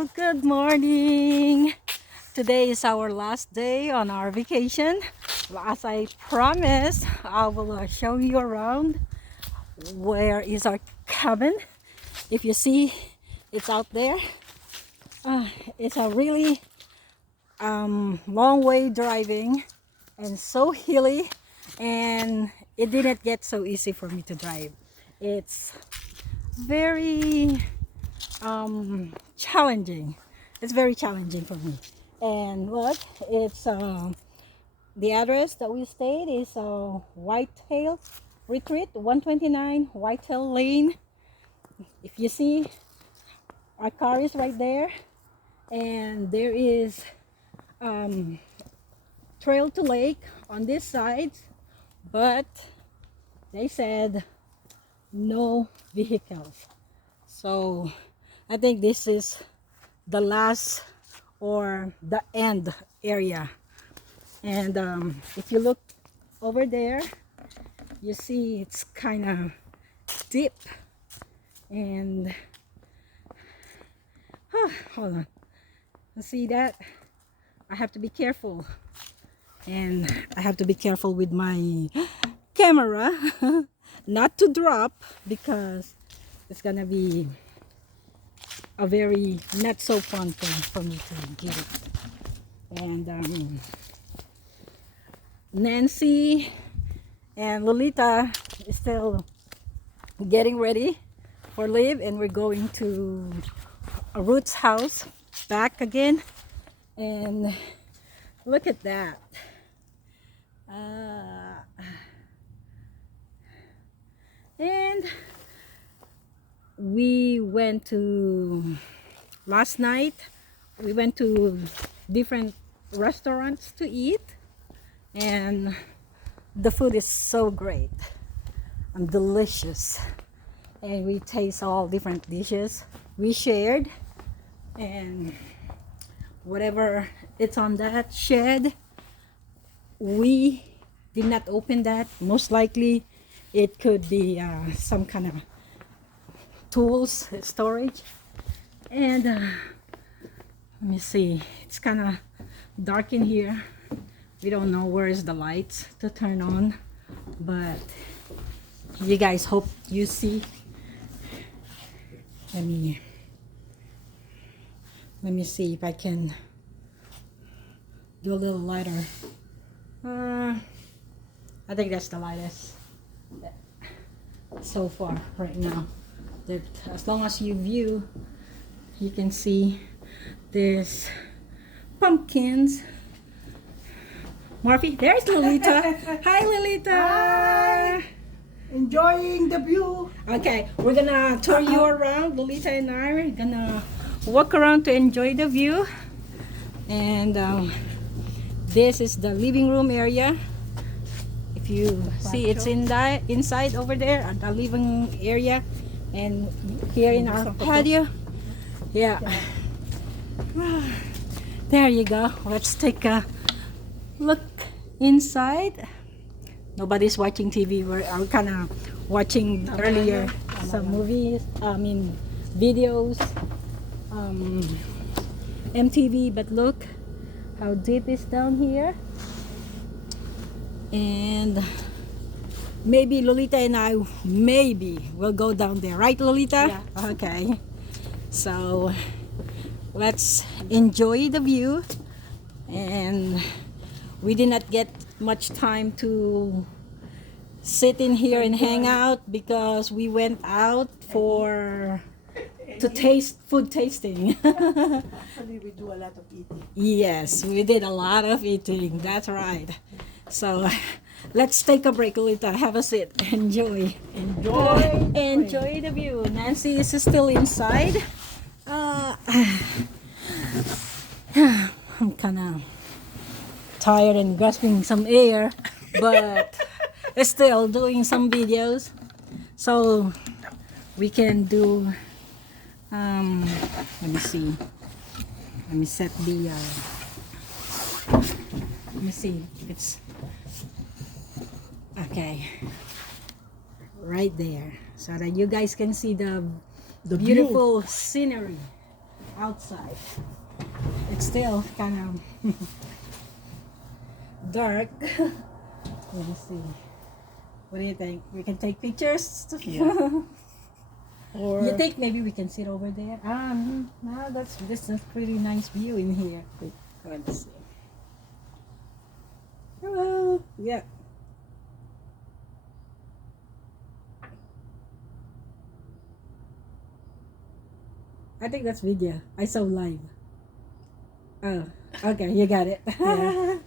Good morning. Today is our last day on our vacation. As I promised, I will show you around where is our cabin. If you see, it's out there. It's a really long way driving and so hilly, and it didn't get so easy for me to drive. It's very challenging. It's very challenging for me. And look, it's the address that we stayed is Whitetail Retreat, 129 Whitetail Lane. If you see, our car is right there, and there is trail to lake on this side, but they said no vehicles. So I think this is the last or the end area. And if you look over there, you see it's kind of deep. And hold on, you see that? I have to be careful, and I have to be careful with my camera not to drop, because it's gonna be a very not so fun thing for me to get it. And Nancy and Lolita is still getting ready for leave, and we're going to Ruth's house back again. And look at that. And we went to last night, we went to different restaurants to eat, and the food is so great and delicious, and we taste all different dishes we shared. And whatever it's on that shed, we did not open that. Most likely it could be some kind of tools storage. And let me see, it's kind of dark in here. We don't know where is the lights to turn on, but you guys hope you see. Let me see if I can do a little lighter. I think that's the lightest so far right now. That as long as you view, you can see there's pumpkins. Morphy, there's Lolita. Hi, Lolita. Hi. Enjoying the view. Okay, we're gonna tour you around. Lolita and I are gonna walk around to enjoy the view. And this is the living room area. If you see, it's inside over there at the living area, and here in our patio. Yeah. There you go. Let's take a look inside. Nobody's watching TV. We're kind of watching earlier some movies, videos, MTV. But look how deep it's down here. And maybe Lolita and I will go down there, right, Lolita? Yeah. Okay. So let's enjoy the view. And we did not get much time to sit in here and hang out, because we went out to taste food tasting. Actually, we do a lot of eating. Yes, we did a lot of eating. That's right. So let's take a break, Lolita. Have a sit. Enjoy the view. Nancy is still inside. I'm kind of tired and grasping some air, but still doing some videos, so we can do let me see, let me set the let me see if it's okay right there, so that you guys can see the beautiful scenery outside. It's still kind of dark. Let me see. What do you think? We can take pictures? Yeah. Or You think maybe we can sit over there? No, this is pretty nice view in here. Let's see. Hello. Yeah. I think that's video. I saw live. Oh, okay, you got it. Yeah.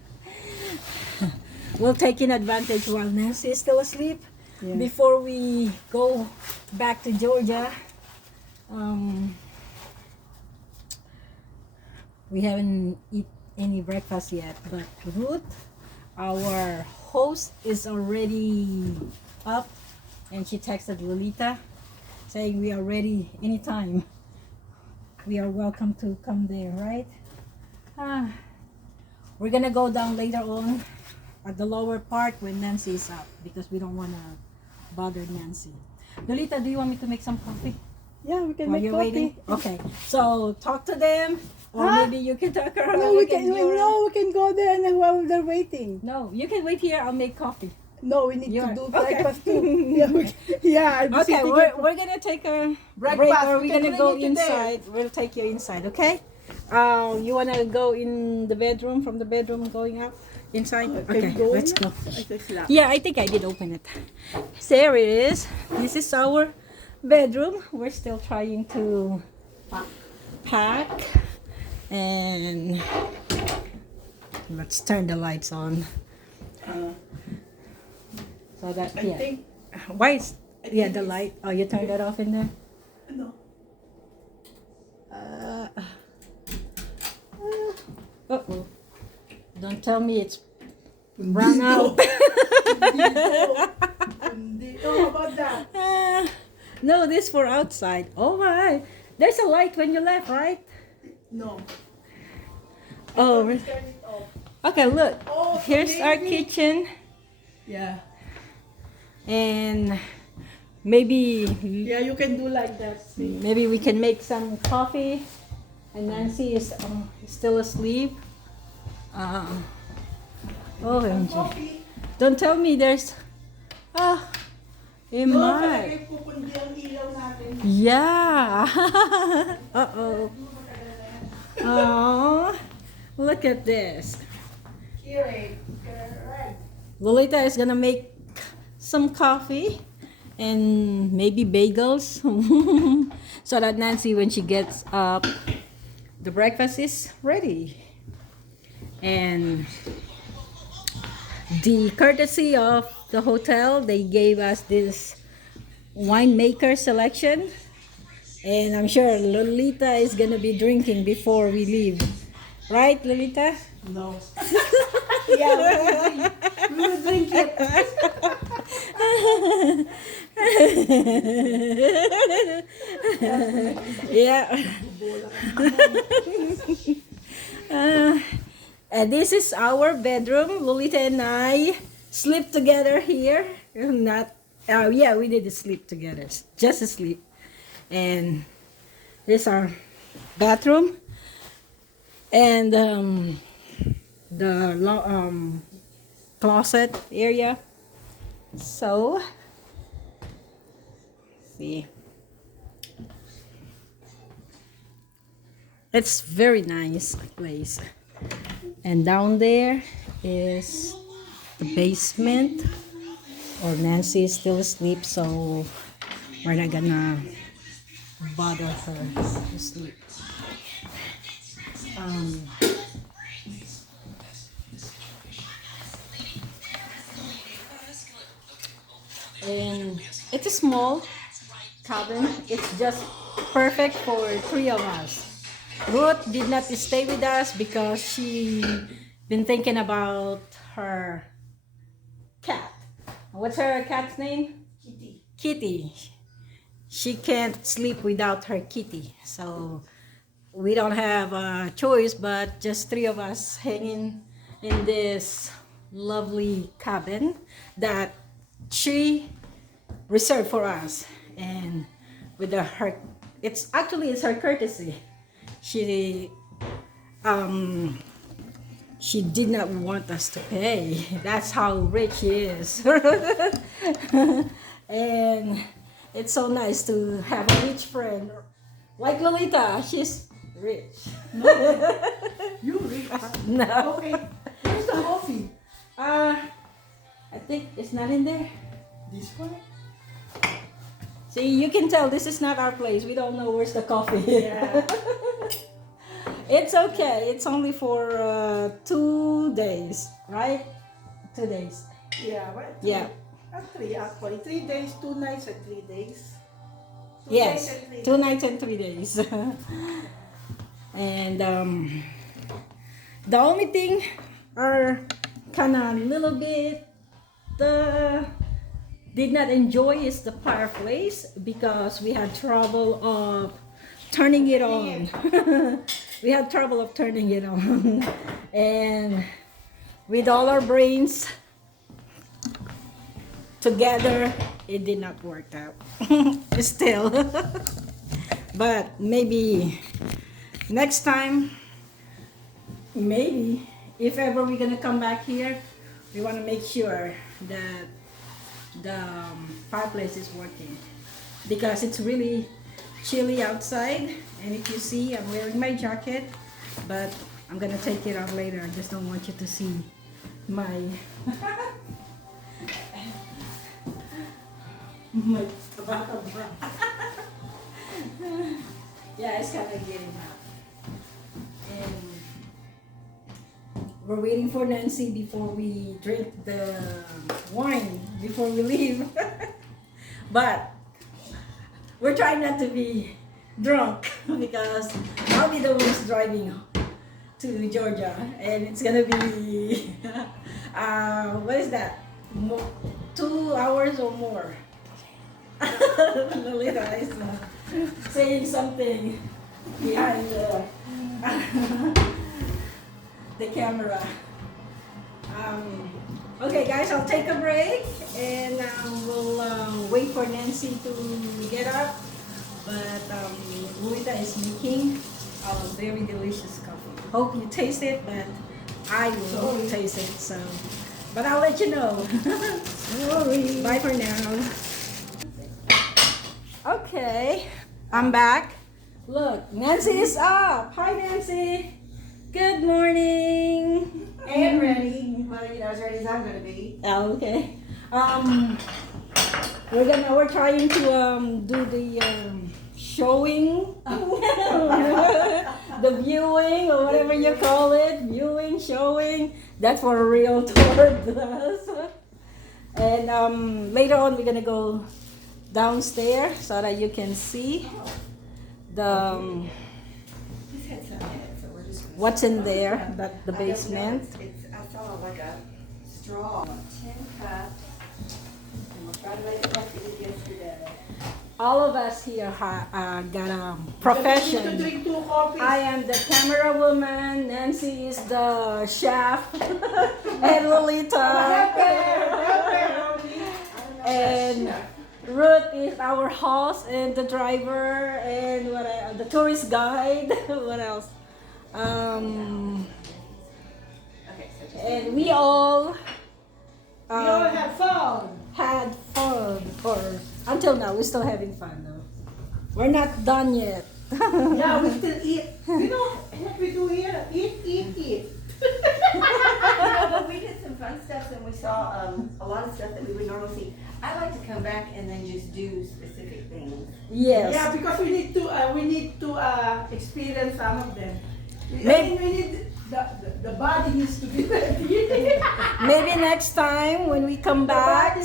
We'll take in advantage while Nancy is still asleep. Yeah. Before we go back to Georgia, we haven't eat any breakfast yet, but Ruth, our host, is already up, and she texted Lolita saying we are ready anytime. We are welcome to come there, right? We're gonna go down later on at the lower part when Nancy is up because we don't wanna bother Nancy. Lolita, do you want me to make some coffee yeah, we can while make you're coffee. waiting? Okay, so talk to them, or Huh? maybe you can talk around. No, we can. No, we can go there and then while they're waiting. No, you can wait here. I'll make coffee. No, we need You're- to do okay. breakfast too. Yeah, I'm Okay, sitting we're gonna take a break, Breakfast. or We we're can gonna go bring it to there. inside. We'll take you inside, okay? You wanna go in the bedroom, from the bedroom going up inside? Okay, we go let's in? go. I just laugh. Yeah, I think I did open it. So there it is. This is our bedroom. We're still trying to pack, and let's turn the lights on. So that, I yeah. think Why is, yeah, the light? Oh, you turned that off in there? no. Uh-oh. Don't tell me it's run out. Hindi. How about that? No, this for outside. Oh my. There's a light when you left, right? No. Oh, Turn it off. okay, look. Oh, Here's our maybe. kitchen. Yeah. And maybe Yeah, you can do like that. See? maybe we can make some coffee. And Nancy is still asleep. OMG. Coffee. Don't tell me there's... Ah, No, my. palagay pupundi ang ilaw natin. Yeah. Uh-oh. Oh, look at this. Here, right. Lolita is gonna make some coffee and maybe bagels so that Nancy, when she gets up, the breakfast is ready. And the courtesy of the hotel, they gave us this winemaker selection, and I'm sure Lolita is gonna be drinking before we leave, right, Lolita? No. Yeah, we will drink it. Yeah. And this is our bedroom. Lolita and I sleep together here. Not, yeah, we did sleep together, just sleep. And this is our bathroom, and the closet area. So, see, it's very nice place. And down there is the basement, or Nancy is still asleep, so we're not gonna bother her to sleep. And it's a small cabin. It's just perfect for 3 of us. Ruth did not stay with us because she been thinking about her cat. What's her cat's name? Kitty. Kitty. She can't sleep without her kitty. So we don't have a choice but just 3 of us hanging in this lovely cabin that she reserved for us. And with her, it's her courtesy. she um she did not want us to pay. That's how rich she is. And it's so nice to have a rich friend like Lolita. She's rich. You rich. No. Okay. Where's the coffee? I think it's not in there. This one? See, you can tell this is not our place. We don't know where's the coffee. Yeah. It's okay. It's only for 2 days, right? 2 days. Yeah, what? Yeah. Not 3 actually. 3 days, 2 nights, and 3 days. 2 Yes. days and 3 2 nights and 3 days. And the only thing are kind of little bit did not enjoy is the fireplace because we had trouble of turning it on. We had trouble of turning it on. And with all our brains together, it did not work out. Still. But maybe next time, maybe if ever we're gonna come back here, we want to make sure that the fireplace is working because it's really chilly outside. And if you see, I'm wearing my jacket, but I'm gonna take it off later. I just don't want you to see my my tobacco bra. Yeah, it's kind of getting hot. And we're waiting for Nancy before we drink the wine before we leave. But we're trying not to be drunk because I'll be the ones driving to Georgia, and it's gonna be what is that? 2 hours or more. Lolita is saying something behind the camera. Okay, guys, I'll take a break and we'll wait for Nancy to get up. But Lolita is making a very delicious coffee. Hope you taste it, but I will taste it. So, but I'll let you know. Sorry. Bye for now. Okay, I'm back. Look, Nancy is up. Hi, Nancy. Good morning. And ready. Well, you know, as ready as I'm gonna be. Oh, okay. We're trying to do the showing, the viewing or whatever you call it, viewing, showing. That's what a realtor does. And later on, we're gonna go downstairs so that you can see the This had some in it, so we're just gonna. what's in there, that the I don't know, basement. I saw like a straw. 10 cups. And we'll try to make it like we did yesterday. All of us here got a You need to profession. drink 2 coffees. I am the camera woman, Nancy is the chef, and Lolita. And Ruth is our host and the driver and the tourist guide. What else? Okay, so just. And we all We all have fun. had fun, or until now we're still having fun though. We're not done yet. Yeah, we still eat. You know what we do here? Eat, eat, eat. But we did some fun stuff and we saw a lot of stuff that we would normally see. I like to come back and then just do specific things. Yes. Yeah, because we need to experience some of them. Maybe- We need the body needs to be ready. Maybe next time when we come back,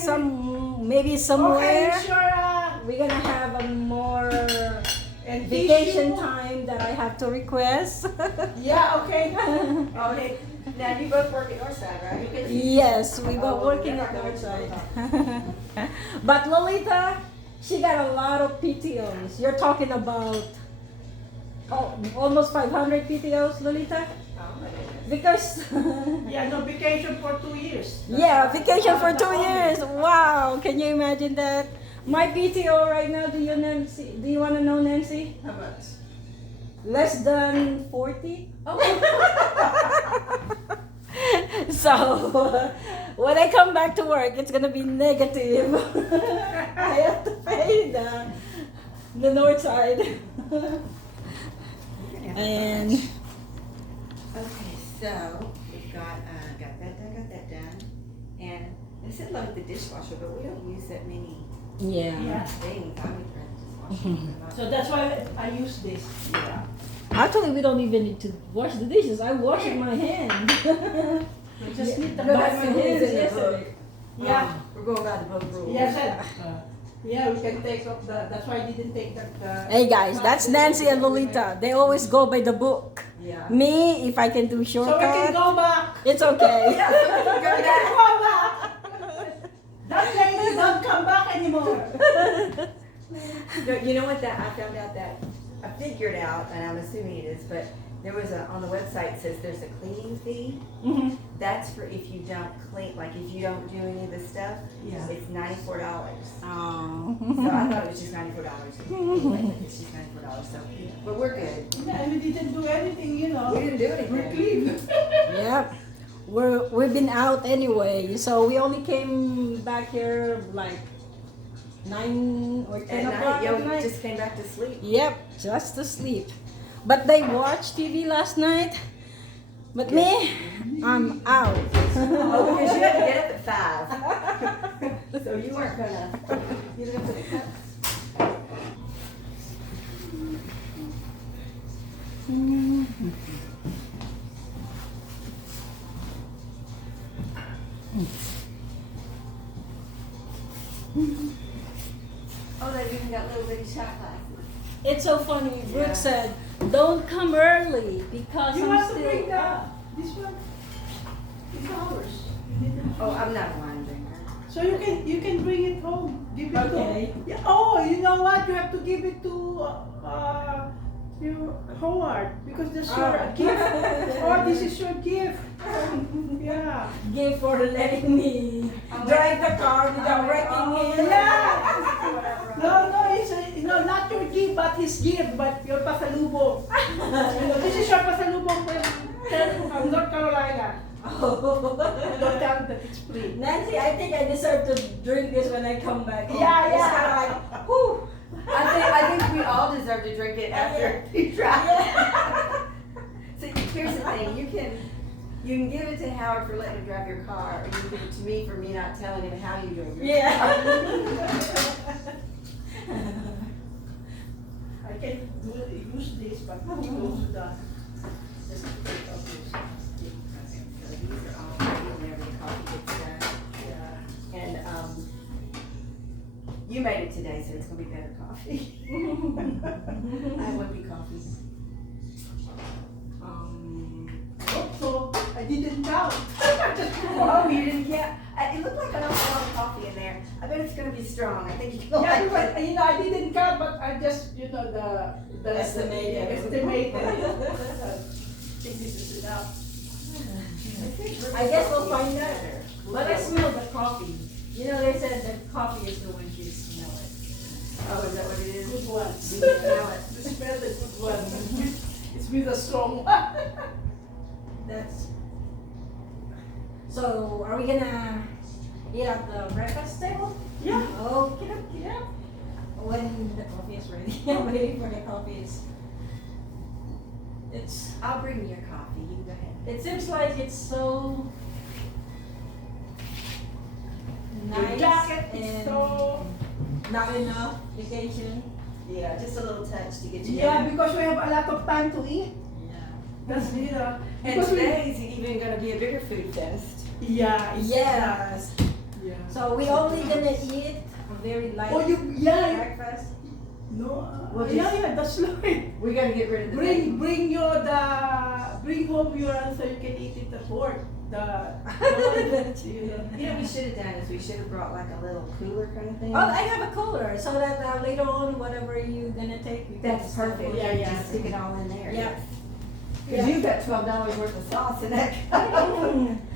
maybe somewhere Okay, sure. we're gonna have a more And vacation tissue. time that I have to request. Yeah, okay. Okay, now you both work at Northside, right? Because Yes, we were Oh, working we're at not going Northside. to But Lolita, she got a lot of PTOs. You're talking about almost 500 PTOs, Lolita? Oh, my goodness. Because Yeah, no vacation for 2 years. yeah, vacation for 2 years. Wow, can you imagine that? My PTO right now, do you want to know, Nancy? How much? less than 40. Oh, So when I come back to work, it's gonna be negative. I have to pay the north side. And okay, so we've got that done. And they said load the dishwasher, but we don't use that many yeah. things. I would run the dishwasher. So that's why I use this. Yeah. Actually, we don't even need to wash the dishes. I wash with my hand. We just need the No, By that's my the rules hands in the yesterday. Yeah. We're going by the book rules. Yes, yeah, we can take up that's why I didn't take that. Hey guys, that's Nancy and Lolita. They always go by the book. Yeah. Me, if I can do So we can shortcut, go back. it's okay. Yeah, so we can go We can back. go back. That lady don't come back anymore. No, you know what I found out that, I figured out, and I'm assuming it is, but there was on the website, it says there's a cleaning fee. Mm-hmm. That's for if you don't clean, like if you don't do any of the stuff, Yeah. it's $94. Oh. So I thought it was just $94. Anyway, it's just $94, so, but we're good. Yeah, and we didn't do anything, you We know. didn't do We're anything. clean. Yep. We've been out anyway, so we only came back here like 9 or 10 At o'clock night, at yo, night. just came back to sleep. Yep, just to sleep. But they watched TV last night. But me, I'm out. Oh, because you had to get up at 5. So you weren't gonna, you didn't have to cut. Oh, they even got little bitty shot glasses. It's so funny. Brooke Yeah. said, "Don't come early because You I'm want to still bring up." this one? It's ours. You need that. Oh, I'm not a wine drinker. So you can bring it home. Give it Okay. to. Yeah. Oh, you know what? You have to give it to Howard because that's your Oh. gift. Oh, this is your gift. Yeah. Give for letting me drive the car without wrecking it. Yeah. No, not your gift, but his gift, but your pasalubong. This is your pasalubong from North Carolina. Don't tell them that it's free. Nancy, I think I deserve to drink this when I come back home. Yeah, It's yeah. kind of like, whew. I think we all deserve to drink it after you drive. So here's the thing, you can give it to Howard for letting him drive your car, or you can give it to me for me not telling him how you drove your car. I can use this, but go to the. Just take out this. So these are all ready whenever the coffee gets done. Yeah. And you made it today, so it's gonna be better coffee. I have wimpy coffee. So I didn't count. Oh, you didn't get. It looked like an awful lot of coffee in there. I bet it's gonna be strong. I think you can Yeah, like because, it. I didn't count, but I just, the Estimated. estimated. I think this is enough. I guess we'll find out. But I Yeah. smell the coffee. You know, they said that coffee is the one you smell it. Oh, is that what it is? Good ones. You can smell it. You smell the good one. It's with a strong one. That's. So, are we gonna eat at the breakfast table? Yeah. Okay, yeah. When the coffee is ready. I'm waiting for the coffee. It's. I'll bring you a coffee. You go ahead. It seems like it's so Your nice jacket and is so. not enough vacation. Yeah, just a little touch to get you Yeah, going. because we have a lot of time to eat. Yeah. That's, And because today's even gonna be a bigger food fest. Yeah. Yes. Yeah. So we only gonna eat a very light Oh, you. breakfast. No. We'll Yeah, that's right. We gotta get rid of the Bring bacon. bring home your so you can eat it at work. The one, You know, we should have done is we should have brought like a little cooler kind of thing. Oh, I have a cooler so that later on, whatever you gonna take, you can That's just perfect. put Yeah, it. yeah. Just stick it all in there. Yeah. Because you've got $12 worth of sauce in that cup.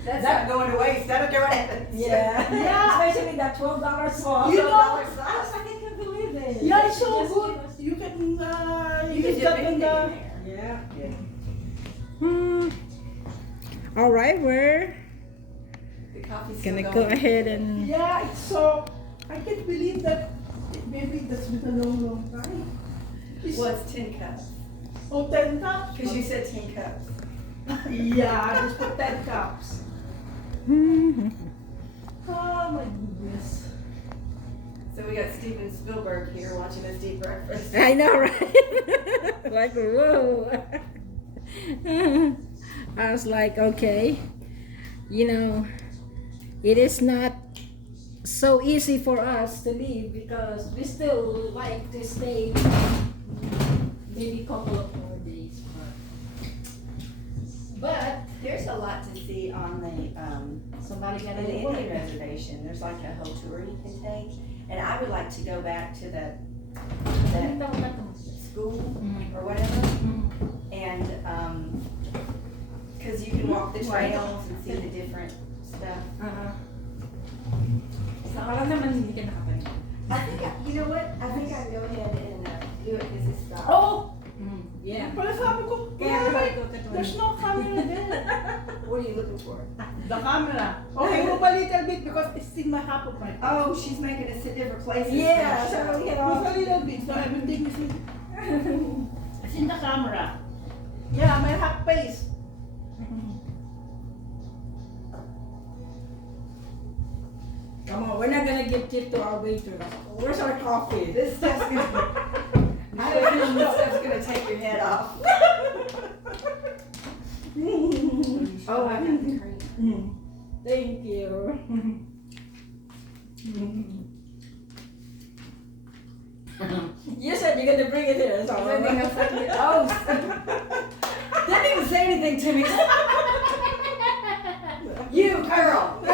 That's not going to waste. I don't care what happens. Yeah. Yeah. Especially that $12 sauce. You know- I was like, I can't believe it. Yeah, it's so Just good. give us- You can You can use do that in anything in the there. All right, we're The coffee's still gonna going. go ahead and Yeah, it's so, I can't believe that maybe that's been a long, long time. It's, Well, it's 10 cups. oh, 10 cups? Because you said 10 cups. Yeah, just put 10 cups. Mhm. Oh my goodness. So we got Steven Spielberg here watching us eat breakfast. I know, right? Like, whoa. I was like, okay, you know, it is not so easy for us to leave because we still like to stay maybe a couple of more days. But There's a lot to see on the somebody got in the to Indian work. reservation. There's like a whole tour you can take, and I would like to go back to that school or whatever, and because you can walk the trails and see the different stuff. Parang naman hindi ka nakapanood. I think you know what? I think I can go ahead and do it because it's stopped. Oh! Yeah. Pala sabi ko, Kaya wait, ito, ito, there's no camera there. What are you looking for? The camera. Okay, move a little bit because it's in my half of my face. Oh, she's making us sit different places. Yeah, now. so we can Move a little bit so everything is in, it's in the camera. Yeah, my half face. Come on, we're not gonna give tip to our waitress. Where's our coffee? This stuff's gonna. I have a feeling this stuff's gonna take your head off. Oh, I got the cream. Thank you. You said you're gonna bring it here, so Anything else I can get? Oh, didn't even say anything to me. You girl. I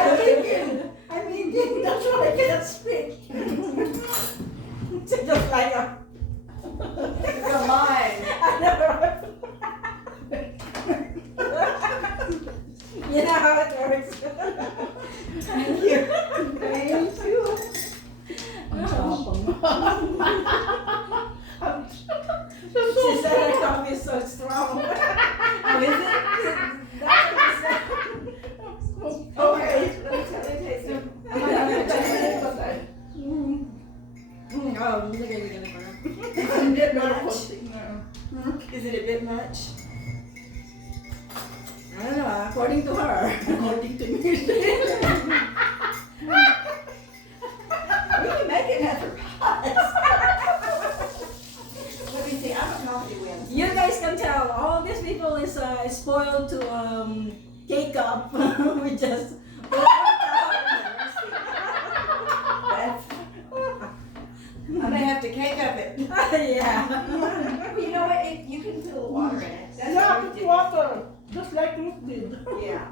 mean, that's why I cannot speak. just like a. Come on. You know how it works. Thank you. Thank you. Ang tapang mo. She said her coffee is so strong. Oh, is it? That's what she said. Okay. Let me taste it. I'm not gonna taste it. Oh, look at you gonna burn. Is it a bit much? Is it a bit much? I don't know, according to her. According to me. We can make it after pies. Let me see. I'm a coffee win. You guys can tell all these people is spoiled to cake up. We just That's, I'm gonna have to cake up it. yeah. You know what? You can put a little water in it. That's Yeah, what we put did. water. Just like Ruth did. Yeah.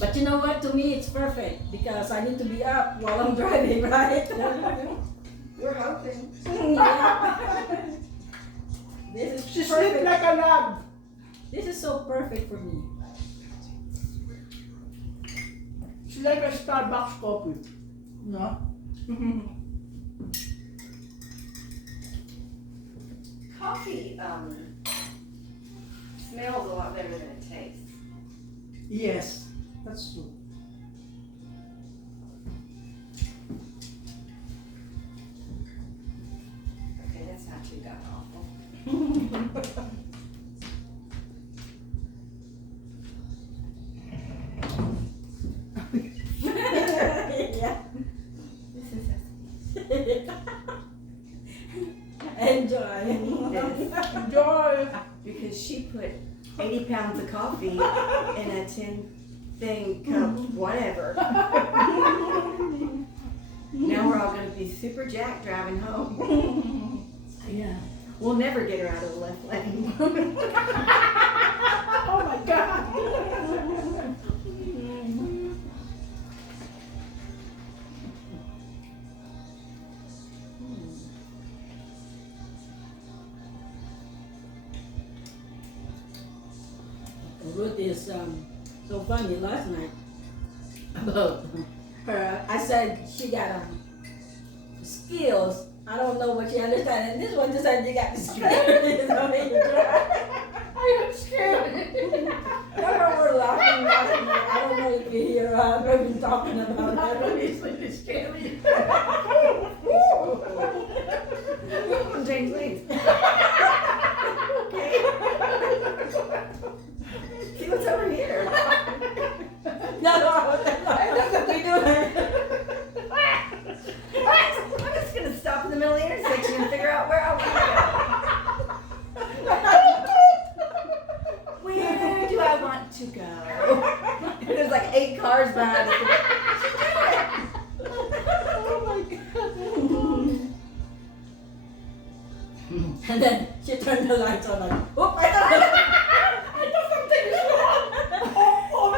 But you know what? To me, it's perfect because I need to be up while I'm driving, right? We're hoping. Yeah. This is She slept perfect. like a lab. This is so perfect for me. She's like a Starbucks coffee. No? Coffee smells a lot better than it tastes. Yes, that's true. Okay, that's not too god awful. Yeah. This is Enjoy. Enjoy. because she put 80 pounds of coffee in a 10 thing cup, whatever. Now we're all gonna be super jacked driving home. Yeah. We'll never get her out of the left lane. Oh my God. Ruth is so funny last night about her. I said she got skills. I don't know what she understands. And this one just said you got the skills. You know, you drive. I am scared. That's why we're laughing. what we've been talking about. That one is really scary. James Lee. Okay. See what's over here. No, that's what we do. I'm just gonna stop in the middle of the intersection and figure out where I want to go. Where do I want to go? There's like 8 cars behind us. Oh my God. And then she turned the lights on like, oh, I thought something is wrong. Oh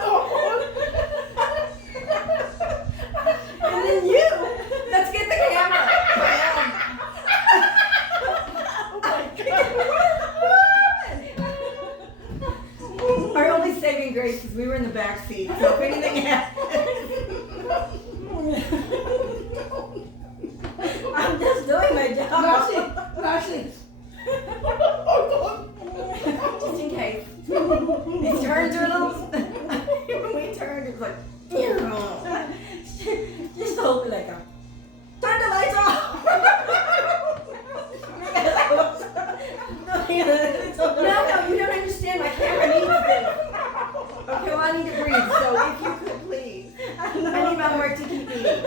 And then you. Let's get the camera. Our only saving grace is we were in the back seat, so if anything happened. I'm just doing my no. job. Rushing. Just in case. These turns are a little. When we turned, it was like. Just told me like, turn the lights off. Because I was doing it. No, you don't understand. My camera needs this. Okay, well, I need to breathe, so if you could please. I need my heart to keep beating.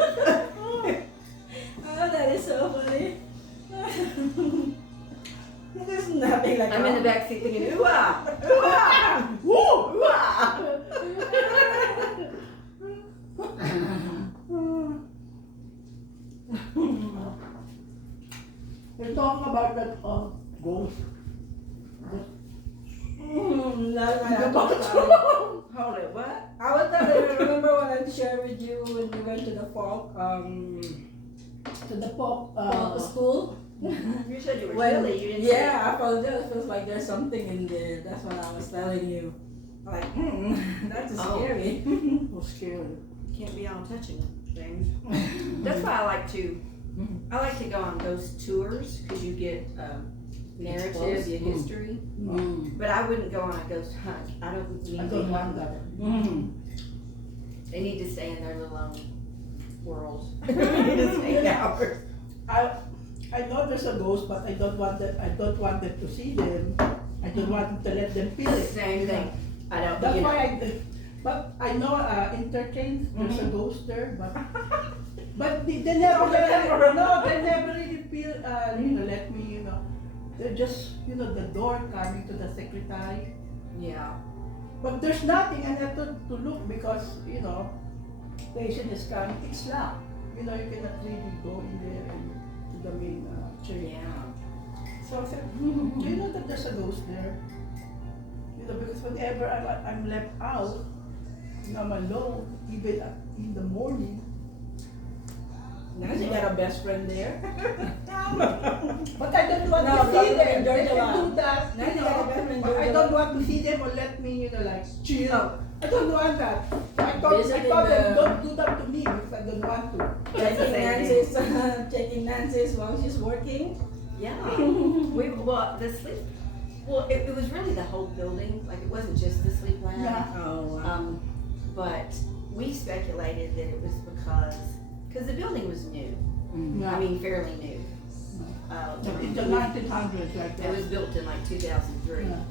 Oh, that is so funny. There's nothing like I'm in the back seat thinking, ooh-ah, ooh-ah, Woo! ooh-ah. We're talking about that ghost. Hold Hold it, what? I was telling you, remember when I shared with you when we went to the folk, To the pop. school? You said you were When- chilly, you didn't Yeah, I felt it feels like there's something in there. That's what I was telling you. Like, that's Oh. scary. Oh, scary. Can't be all touching things. That's why I like to go on ghost tours, because you get narrative, Exposed. your history. But I wouldn't go on a ghost hunt. I don't need I to don't be want that. They need to stay in their little own world. They need to stay ours. I know there's a ghost, but I don't want them. I don't want them to see them. I don't want to let them feel it. Same thing. I don't. That's you know. why I did. But I know Interchange, there's a ghost there, but they never they never really feel let me they're just the door coming to the secretary. Yeah. But there's nothing, and I have to look because patient is coming. It's locked. You cannot really go in there and to the main chair. Yeah. So I said, do you know that there's a ghost there? Because whenever I'm left out, I'm alone, even in the morning. Now she got a best friend there. But I don't want No, to see but them. enjoy They the can life. do that. Now you got a best friend, But enjoy I the don't life. want to see them or let me, like chill. I don't want that. I thought Visiting them, the- don't do that to me because I don't want to. That's the Checking same Nancy's, checking Nancy's while she's working. Yeah. The sleep. Well, it was really the whole building. Like it wasn't just the sleep lab. Yeah. Oh, But we speculated that it was because the building was new. Yeah. I mean, fairly new. In the 1900s, like It that. was built in like 2003, Yeah.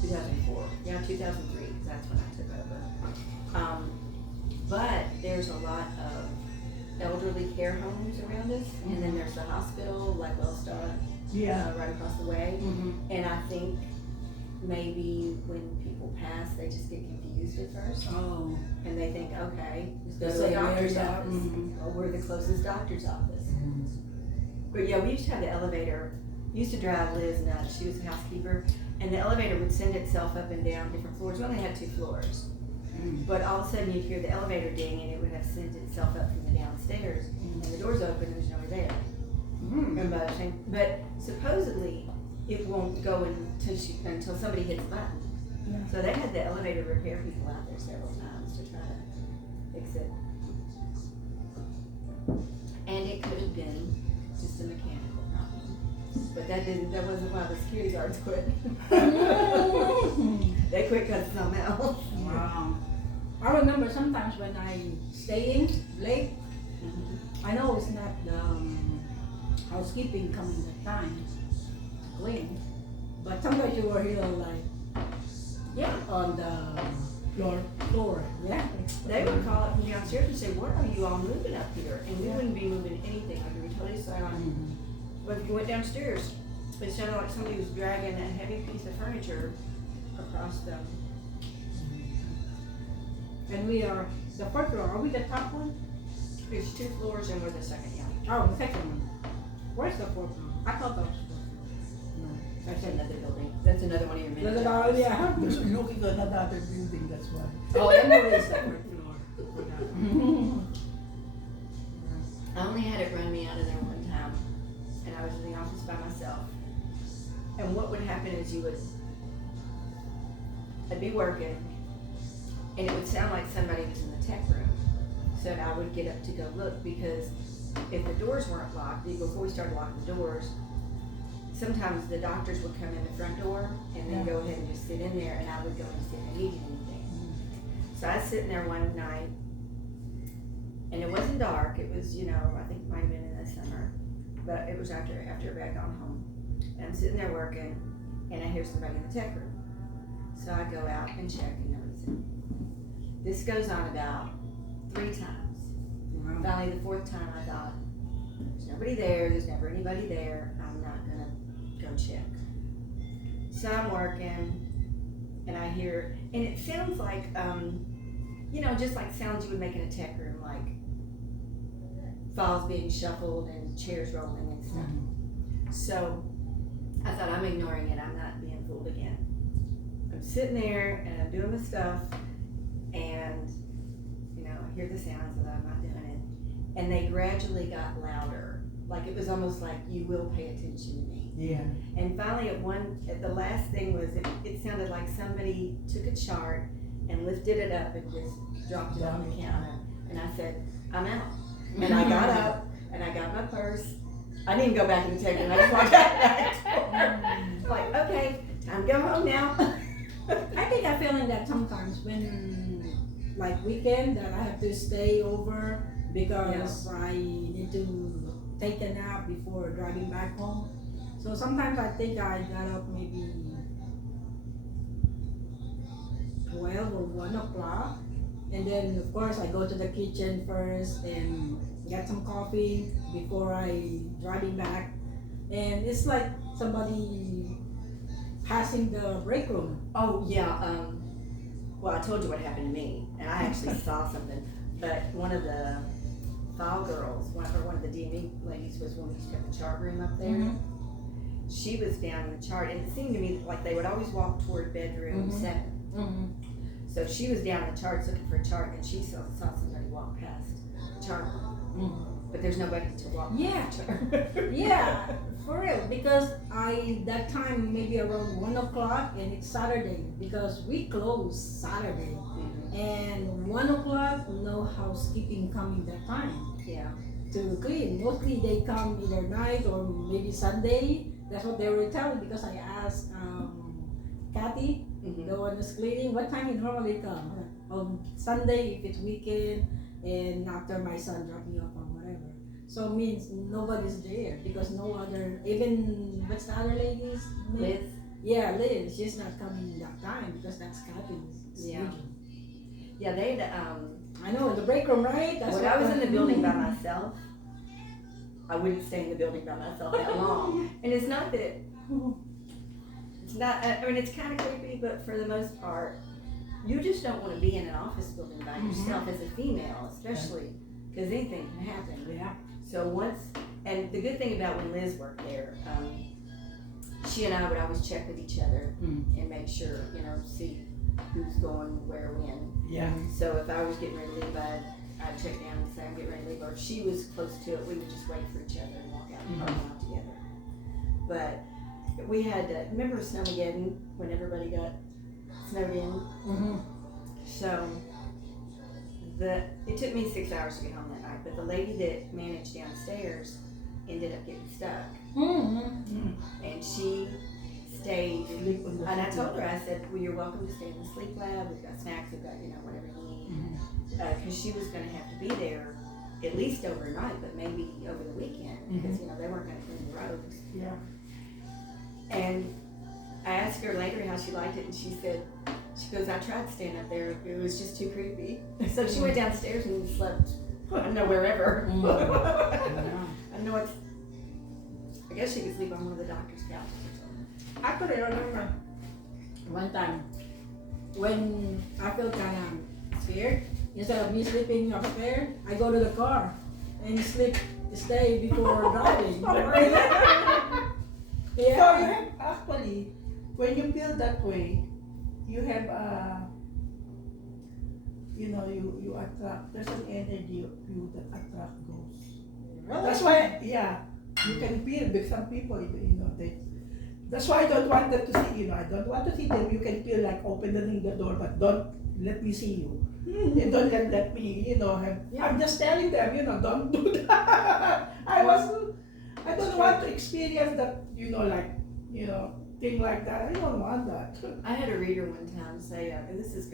2004. Yeah, 2003. 'Cause that's when I took over. But there's a lot of elderly care homes around us, and then there's the hospital, like Wellstar, Yeah. right across the way. And I think maybe when people pass, they just get confused at first, oh. and they think, okay, just go The to the same doctor's area. office. Oh, we're the closest doctor's office. But yeah, we used to have the elevator. Used to drive Liz nuts. She was a housekeeper, and the elevator would send itself up and down different floors. We only had 2 floors, but all of a sudden you'd hear the elevator ding, and it would have sent itself up from the downstairs, and the doors open, and there's nobody there. But supposedly it won't go until somebody hits a button. Yeah. So they had the elevator repair people out there several times to try to fix it. And it could have been just a mechanical problem. But that wasn't why the security guards quit. They quit because of something else. Wow. I remember sometimes when I staying late, I know it's not the housekeeping coming that time to clean, but sometimes you were here like Yeah. on the floor. Yeah. They would call up from downstairs and say, what are you all moving up here? And we wouldn't be moving anything, like we were totally silent. Mhm. But if you went downstairs, it sounded like somebody was dragging a heavy piece of furniture across the, And we are the first floor. Are we the top one? there's 2 floors and we're the second, yeah. Oh, the second one. Where's the fourth one? I thought that was the fourth floor. No, That's another building. That's another one of your That's many. about, yeah. You're looking at another building, that's why. Oh, Emory is the 4th floor. I only had it run me out of there one time, and I was in the office by myself. And what would happen is I'd be working, and it would sound like somebody was in the tech room. So I would get up to go look, because if the doors weren't locked, before we started locking the doors, sometimes the doctors would come in the front door and then go ahead and just sit in there, and I would go and see if they needed anything. So I was sitting there one night, and it wasn't dark. It was, I think it might have been in the summer, but it was after everybody had gone home. And I'm sitting there working, and I hear somebody in the tech room. So I go out and check, and nobody's in. This goes on about 3 times. Wow. Finally, the 4th time, I thought, there's nobody there. There's never anybody there. I'm not gonna go check. So I'm working, and I hear, and it sounds like, just like sounds you would make in a tech room, like files being shuffled and chairs rolling and stuff. So I thought, I'm ignoring it. I'm not being fooled again. I'm sitting there and I'm doing the stuff, and I hear the sounds, but I'm not doing it. And they gradually got louder. Like it was almost like, you will pay attention to me. Yeah. And finally at the last thing was, it sounded like somebody took a chart and lifted it up and just dropped it on the counter. And I said, I'm out. And I got up and I got my purse. I didn't even go back in the tech room. I just walked out. Like, okay, time to go home now. I think I feel in that sometimes when, like weekend, that I have to stay over because I need to take a nap before driving back home. So sometimes I think I got up maybe 12 or 1 o'clock. And then of course I go to the kitchen first and get some coffee before I driving back. And it's like somebody passing the break room. Oh, yeah. Well, I told you what happened to me, and I actually saw something. But one of the file girls, one of the DME ladies, was when we used to have the chart room up there. She was down in the chart, and it seemed to me like they would always walk toward bedroom 7. So she was down in the charts looking for a chart, and she saw somebody walk past the chart room. But there's nobody to walk past the chart. Yeah, for real. Because that time maybe around 1 o'clock, and it's Saturday because we close Saturday. And 1 o'clock, no housekeeping coming that time. Yeah. To clean. Mostly they come either night or maybe Sunday. That's what they were telling, because I asked Kathy, the one who's cleaning, what time you normally come? On Sunday if it's weekend, and after my son dropped me off or whatever. So it means nobody's there because no other, even, what's the other lady's name? Liz? Yeah, Liz. She's not coming that time because that's Kathy's schedule. Yeah, they'd, I know, in the break room, right? That's when I was in the building by myself, I wouldn't stay in the building by myself that long. And it's not that, it's kind of creepy, but for the most part, you just don't want to be in an office building by yourself as a female, especially, because anything can happen. Yeah. So and the good thing about when Liz worked there, she and I would always check with each other and make sure, see who's going where when. Yeah. So if I was getting ready to leave, I'd check down and say I'm getting ready to leave. Or if she was close to it, we would just wait for each other and walk out and park out together. But we had, remember Snowmageddon, when everybody got snowed in? So it took me 6 hours to get home that night, but the lady that managed downstairs ended up getting stuck. And she stayed. Sleep on the And I floor. told her, I said, well, you're welcome to stay in the sleep lab. We've got snacks, we've got, whatever you need. Because she was going to have to be there at least overnight, but maybe over the weekend. Because, they weren't going to clean the roads. Yeah. And I asked her later how she liked it, and she goes, I tried staying up there. It was just too creepy. So she went downstairs and slept, I don't know, wherever. I know it's, I guess she could sleep on one of the doctor's couches or something. Actually, I remember one time when I felt kind of scared. Instead of me sleeping upstairs, I go to the car and stay before driving. So you have actually, when you feel that way, you have you attract. There's an energy of you that attract ghosts. That's why, you can feel with some people, they. That's why I don't want them to see. I don't want to see them. You can feel like opening the door, but don't let me see you. And don't let me, I'm just telling them, don't do that. I don't want to experience that, thing like that. I don't want that. I had a reader one time say, and this is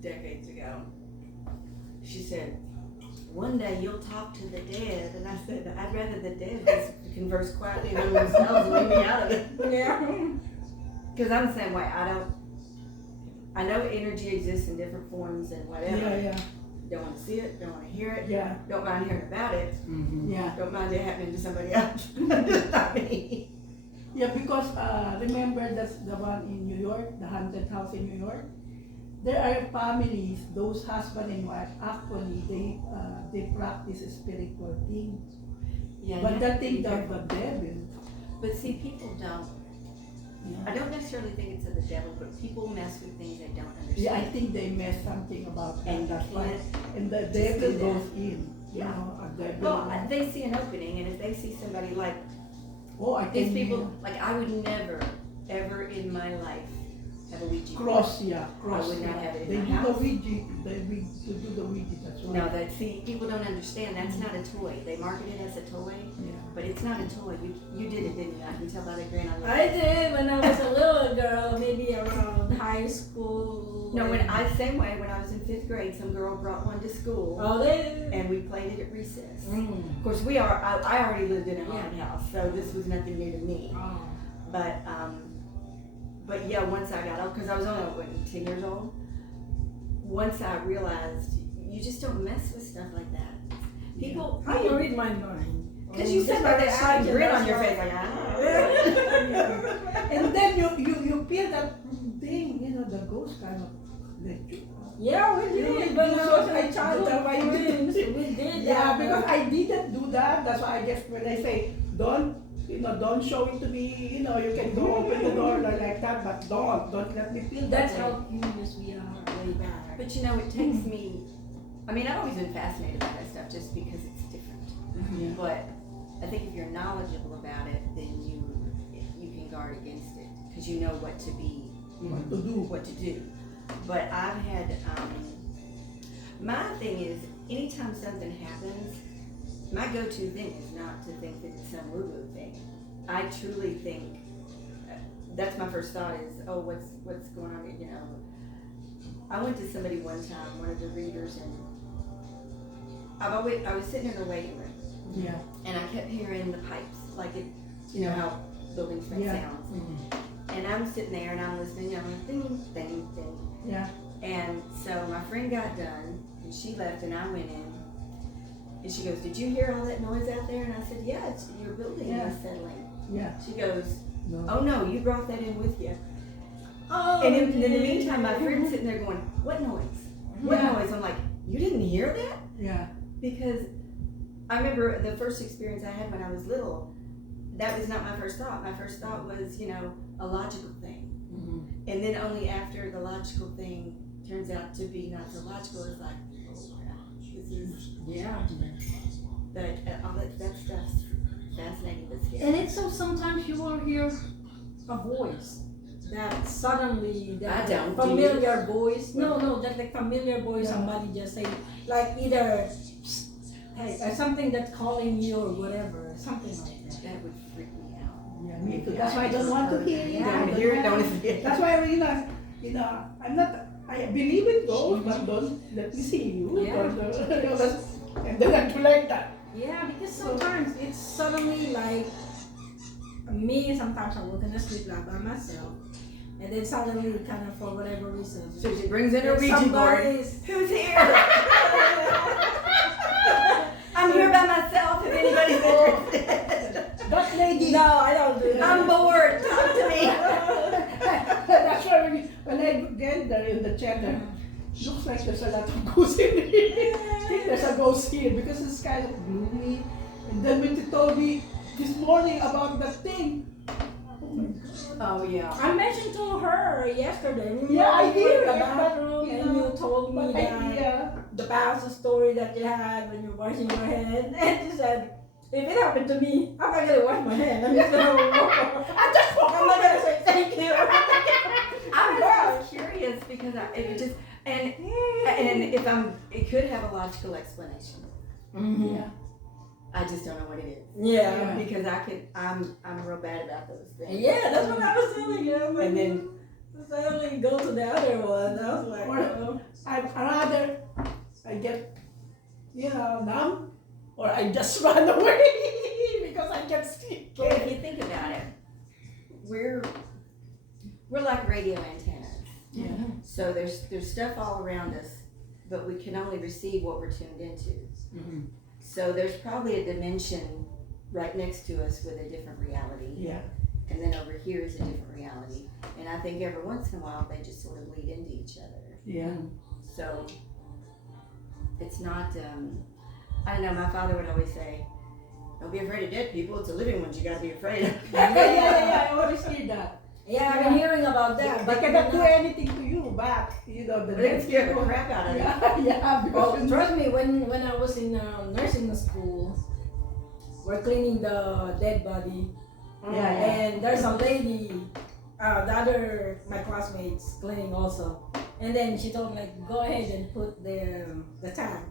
decades ago. She said, one day you'll talk to the dead. And I said, I'd rather the dead just converse quietly among themselves and leave me out of it. Yeah. Because I'm the same way. I know energy exists in different forms and whatever. Yeah. Don't want to see it, don't want to hear it, Yeah. don't mind hearing about it, Yeah. don't mind it happening to somebody else. Just not me. Yeah, because remember that's the one in New York, the haunted house in New York. There are families, those husband and wife, actually they practice spiritual things. Yeah, But you that have to be thing the careful. devil. But see, people don't. I Yeah. don't necessarily think it's of the devil, but people mess with things they don't understand. Yeah, I think they mess something about that. And That's why. can't And the just devil do that. goes in. Yeah. A devil. Well, they see an opening, and if they see somebody like I these can people, like I would never, ever in my life have a Ouija board. cross. I would not have it in They my do house. the Ouija. They do the Ouija. That's why. No, see, people don't understand. That's not a toy. They market it as a toy, Yeah. but it's not a toy. You did it, didn't you? I can tell by the grin on your I did when I was a little girl, maybe around high school. No, same way, when I was in 5th grade, some girl brought one to school, Oh, they. and we played it at recess. Mm. Of course, I already lived in a haunted house, so this was nothing new to me. Oh. But yeah, once I got old, because I was only, 10 years old, once I realized you just don't mess with stuff like that. People, How you read my mind? because you said like that, I grin on your face, like, And then you feel that thing, the ghost kind of let you. Yeah, we did. When I was a child, we did. Yeah, because I didn't do that. That's why I guess when I say don't show it to me. You can go open the door like that, but don't let me feel that. That's way. how curious we are way back. but it takes me, I've always been fascinated by that stuff just because it's different. Yeah. But I think if you're knowledgeable about it, then you can guard against it because you know what to be, What to do? what to do. But I've had, my thing is, anytime something happens, my go-to thing is not to think that it's some woo-woo thing. I truly think, that's my first thought is, oh, what's going on, I went to somebody one time, one of the readers, and I was sitting in a waiting room, Yeah. and I kept hearing the pipes, like it, how buildings make Yeah. sounds. And I'm sitting there and I'm listening, and I'm like, ding, ding, ding. Yeah. And so my friend got done, and she left, and I went in, and she goes, did you hear all that noise out there? And I said, yeah, it's your building Yeah. is settling. Yeah. She goes, No. oh no, you brought that in with you. Oh, And in the meantime, my friend's sitting there going, what noise? What Yeah. noise? I'm like, you didn't hear that? Yeah. Because I remember the first experience I had when I was little, that was not my first thought. My first thought was, a logical thing. And then only after the logical thing turns out to be not so logical, it's like, oh wow, this is, Yeah. but all that stuff's fascinating but scary. And it's so sometimes you will hear a voice that suddenly I don't, do you? familiar voice. No, that like familiar voice. Yeah. Somebody just say like either hey something that's calling you or whatever, something like that. That would freak me out. Yeah, me too. That's why I don't want to hear it. Yeah, I don't hear it, want- don't see it. That's why I'm not. I believe in ghosts, but don't let me see you. Yeah. And then I do like that. Yeah, because sometimes it's suddenly like me. Sometimes I'm looking at sleep like by myself, and then suddenly, kind of for whatever reason, So she brings in her Ouija board. somebody's. Who's here? I'm here by myself if anybody's interested. That lady. No, I don't do that. I'm bored. Talk to me. That's why when I get there in the chatter, looks like there's a lot of ghosts in here. I think there's a ghost here because it's kind of gloomy. And then when she told me this morning about that thing, oh my God. Oh yeah. I mentioned to her yesterday. We Yeah, I were hear in the it, but, bathroom, you and know, you told me But that the past story that you had when you were washing your hand, and she said, if it happened to me, I'm not gonna wash my hand. I'm just gonna walk. I'm not gonna say thank you. I'm just curious because it just and if it could have a logical explanation. Yeah. I just don't know what it is. Yeah. Because I'm real bad about those things. Yeah, that's what I was telling you. I'm like, And then suddenly go to the other one. I was like, oh. I'd rather I get, numb, or I just run away because I get sick. Well, if you think about it, we're like radio antennas. Yeah. So there's stuff all around us, but we can only receive what we're tuned into. So there's probably a dimension right next to us with a different reality. Yeah. And then over here is a different reality. And I think every once in a while they just sort of bleed into each other. Yeah. So it's not, I don't know, my father would always say, don't be afraid of dead people, it's the living ones you gotta be afraid of. I always hear that. Yeah, I've been hearing about that. They But cannot do not- anything to you, but the They next scare the people. crap out of you. Yeah, Well, because trust me, when I was in nursing school, we're cleaning the dead body, Yeah. and there's a lady, my classmates cleaning also, and then she told me like, go ahead and put the tag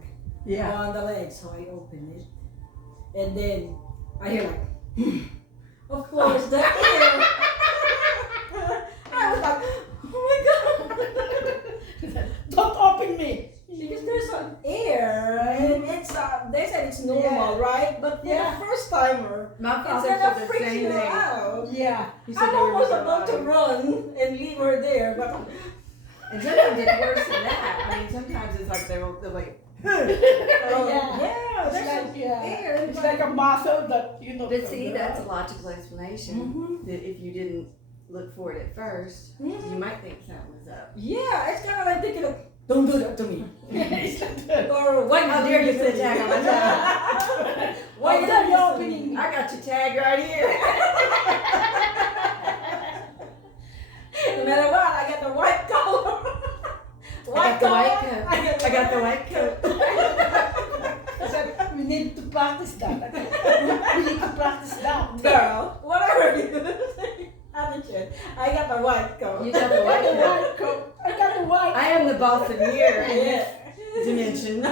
yeah. on the leg. So I open it, and then I hear like, of course, the air. I was like, oh my god. Don't open me. Because there's an air, and it's they said it's normal, Yeah. right? But for Yeah. the first timer, My it's father gonna said the freak same you thing. out. Yeah. He said I'm they were almost so about to loud. run and leave her there, but And sometimes it's worse than that. I mean, sometimes it's like they're like, yeah, It's there's like, yeah. air. It's like a muscle that, but see, that's a logical explanation. Mhm. That if you didn't look for it at first, you might think something was up. Yeah, it's kind of like thinking, of, don't do that to me. It's like that. Or why How dare you put a tag on my tag? Why Oh, did that you is opening? I got your tag right here. No matter what, I got the white collar. I got the white coat. I got the white coat. I said, we need to practice that. We need to practice that. Girl, whatever you say, attitude. I got the white coat. You got the I got white the coat. white coat. I got the white. I am the boss of here in this Yeah. dimension.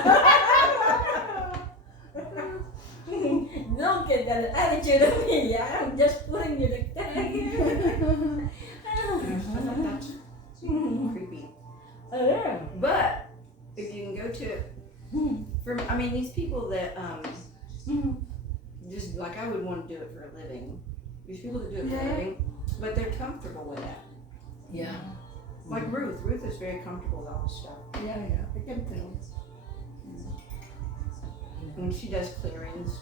Don't get that attitude of me. I'm just putting you the tag. Creepy. Yeah. But if you can go to, I mean, these people that just like I would want to do it for a living. These people that do it for a Yeah. living, but they're comfortable with that. Yeah. Like Ruth. Ruth is very comfortable with all this stuff. Yeah, I can tell. When she does clearings,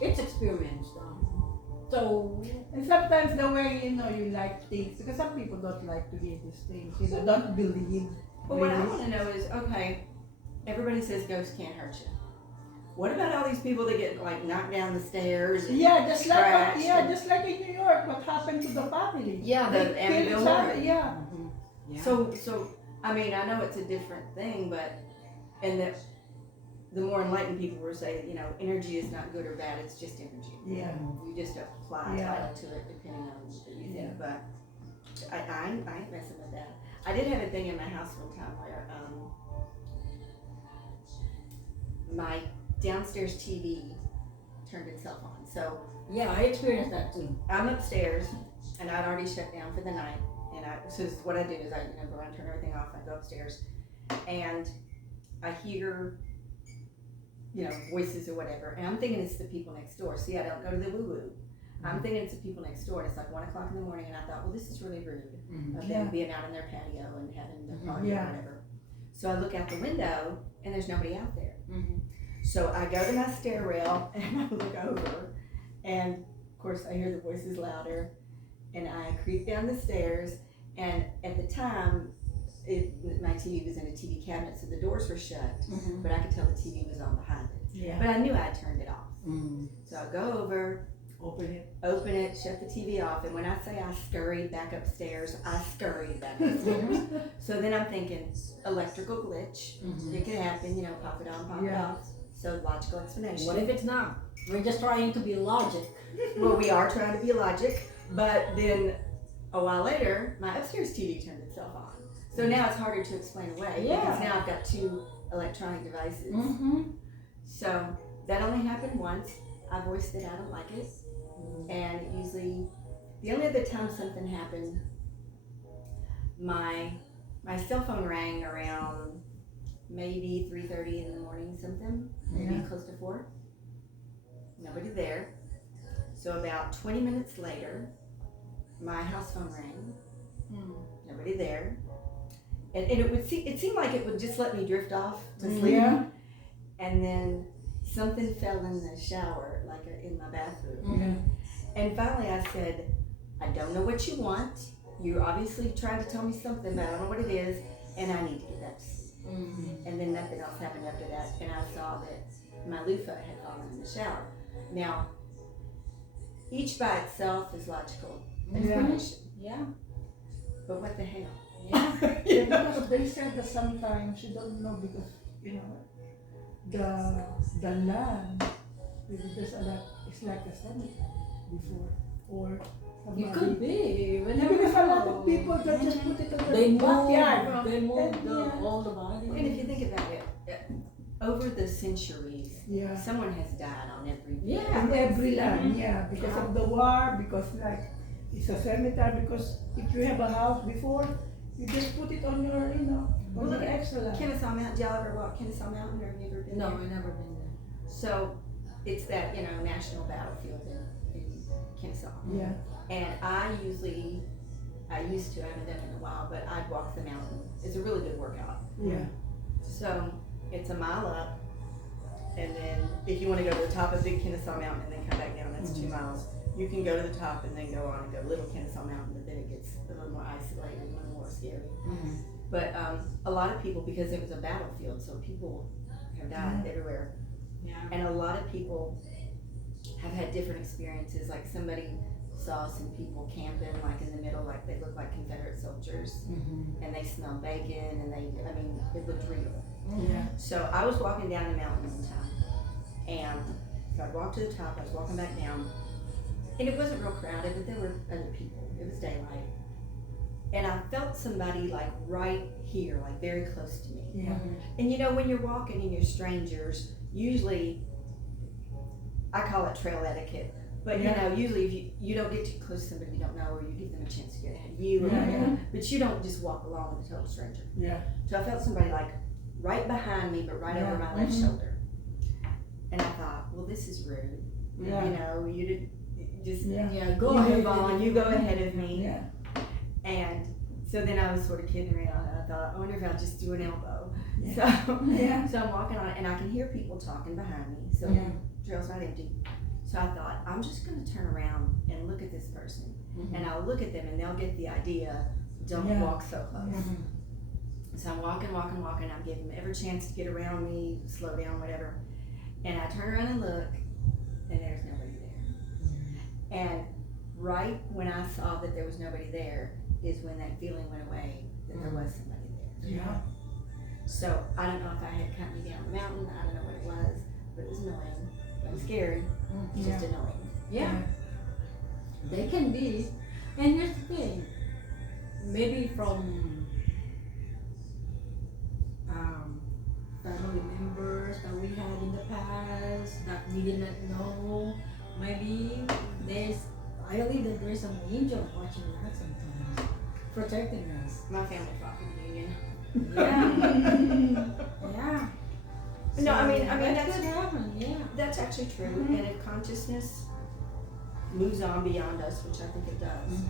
It's experience though. So And sometimes the way you like things, because some people don't like to hear these things, don't believe. but what I really. want to know is, okay, everybody says ghosts can't hurt you. What about all these people that get like knocked down the stairs? And Yeah, just like scratched and- just like in New York, what happened to the family? Yeah, the They Amityville killed each other, Horror. Yeah. yeah. So I mean, I know it's a different thing, but and the more enlightened people will say, energy is not good or bad; it's just energy. Yeah. You just apply Yeah. title to it depending on what you think. Yeah. But I ain't messing with that. I did have a thing in my house one time where my downstairs TV turned itself on. So Yeah, I experienced that too. I'm upstairs, and I'd already shut down for the night. And so what I do is I go around, turn everything off, I go upstairs, and I hear, voices or whatever, and I'm thinking it's the people next door. See, I don't go to the woo-woo. I'm thinking it's the people next door, and it's like 1 o'clock in the morning, and I thought, well, this is really rude of them being out in their patio and having their party or whatever. So I look out the window, and there's nobody out there. So I go to my stair rail, and I look over, and of course I hear the voices louder, and I creep down the stairs, and at the time, my TV was in a TV cabinet, so the doors were shut, but I could tell the TV was on behind it. Yeah. But I knew I turned it off. So I go over, Open it. shut the TV off, and when I say I scurried back upstairs, I scurried back upstairs. So then I'm thinking, electrical glitch, it could happen, pop it on, pop it Yeah. off. So logical explanation. What if it's not? We're just trying to be logic. Well, we are trying to be logic, but then a while later, my upstairs TV turned itself on. So now it's harder to explain away because now I've got 2 electronic devices. So that only happened once. I voiced it, I don't like it. And usually, the only other time something happened, my cell phone rang around maybe 3:30 in the morning, something, maybe close to 4. Nobody there. So about 20 minutes later, my house phone rang. Nobody there. And it seemed like it would just let me drift off to sleep. Yeah. And then something fell in the shower, like in my bathroom. And finally I said, I don't know what you want. You're obviously trying to tell me something, but I don't know what it is, and I need to get back to sleep. And then nothing else happened after that, and I saw that my loofah had fallen in the shower. Now, each by itself is logical explanation. Yeah. But what the hell? Yeah, because they said that sometimes you don't know because the land there's a lot. It's like a cemetery before or. It could be. Yeah, because a lot of people that just put it on They the move. backyard. They move Yeah. all the body. And if you think about it, over the centuries, Yeah. someone has died on every Yeah. In every land, because of the war, because it's a cemetery, because if you have a house before, you just put it on your, on Look your at extra land. Kennesaw Mountain. Did y'all ever walk Kennesaw Mountain, or have you ever been No, there? I've never been there. So it's that national battlefield in Kennesaw. Yeah. And I used to, I haven't done it in a while, but I'd walk the mountain. It's a really good workout. Yeah. So it's a mile up, and then if you want to go to the top of Big Kennesaw Mountain and then come back down, that's 2 miles. You can go to the top and then go on and go Little Kennesaw Mountain, but then it gets a little more isolated, a little more scary. But a lot of people, because it was a battlefield, so people have died everywhere. Yeah. And a lot of people have had different experiences. Like somebody saw some people camping like in the middle, like they looked like Confederate soldiers, and they smelled bacon, and it looked real. Yeah. So I was walking down the mountain one time, and so I walked to the top, I was walking back down, and it wasn't real crowded, but there were other people. It was daylight. And I felt somebody like right here, like very close to me. Yeah. And when you're walking and you're strangers, usually, I call it trail etiquette, but usually if you don't get too close to somebody you don't know, or you give them a chance to get ahead of you, but you don't just walk along with a total stranger. Yeah. So I felt somebody like right behind me, but right over my left shoulder. And I thought, well, this is rude. Yeah. You did just Go you ahead. move on, you go ahead of me. Yeah. And so then I was sort of kidding around, and I thought, I wonder if I'll just do an elbow. Yeah. So, Yeah. so I'm walking on it, and I can hear people talking behind me. So Yeah. the trail's not empty. So I thought, I'm just going to turn around and look at this person. And I'll look at them, and they'll get the idea, don't walk so close. So I'm walking. I'm giving them every chance to get around me, slow down, whatever. And I turn around and look, and there's nobody there. And right when I saw that there was nobody there is when that feeling went away that there was somebody there. Yeah. So I don't know if I had company down the mountain. I don't know what it was, but it was annoying. It was scary. It's just annoying. Yeah. They can be. And here's the thing. Maybe from family members that we had in the past that we did not know, hard sometimes. Protecting us. My family fought for the union. Yeah. Yeah. No, I mean, that that's could happen, yeah. That's actually true. Mhm. And if consciousness moves on beyond us, which I think it does,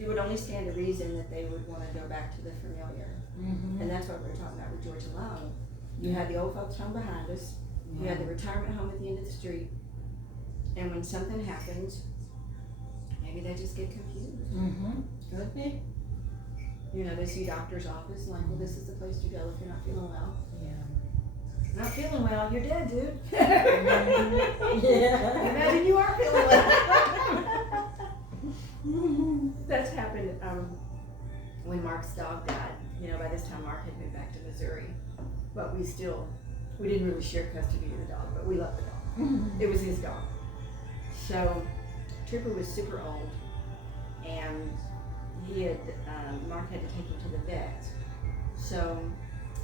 it would only stand to reason that they would want to go back to the familiar. Mm-hmm. And that's what we were talking about with Georgia Lone. You had the old folks home behind us. You had the retirement home at the end of the street. And when something happens, maybe they just get confused. Mm-hmm. Could be. You know, they see doctor's office and like, well, this is the place to go if you're not feeling well. Yeah. Not feeling well, you're dead, dude. Yeah. Imagine you are feeling well. That's happened when Mark's dog died. You know, by this time Mark had moved back to Missouri. But we didn't really share custody of the dog, but we loved the dog. It was his dog. So Trooper was super old, and Mark had to take him to the vet. So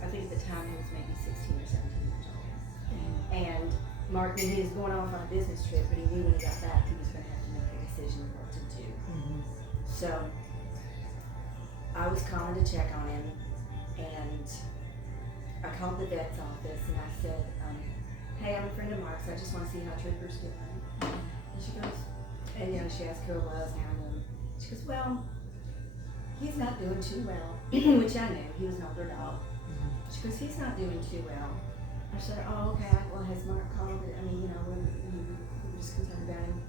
I think at the time he was maybe 16 or 17 years old. And Mark knew he was going off on a business trip, but he knew when he got back he was going to have to make a decision of what to do. So I was calling to check on him, and I called the vet's office and I said, hey, I'm a friend of Mark's. I just want to see how Trooper's doing. And she goes, and you know, she asked who it was, and I knew. She goes, well, he's not doing too well, which I knew. He was an older dog. She goes, he's not doing too well. I said, oh, okay. Well, has Mark called? I mean, you know, we're just concerned about him.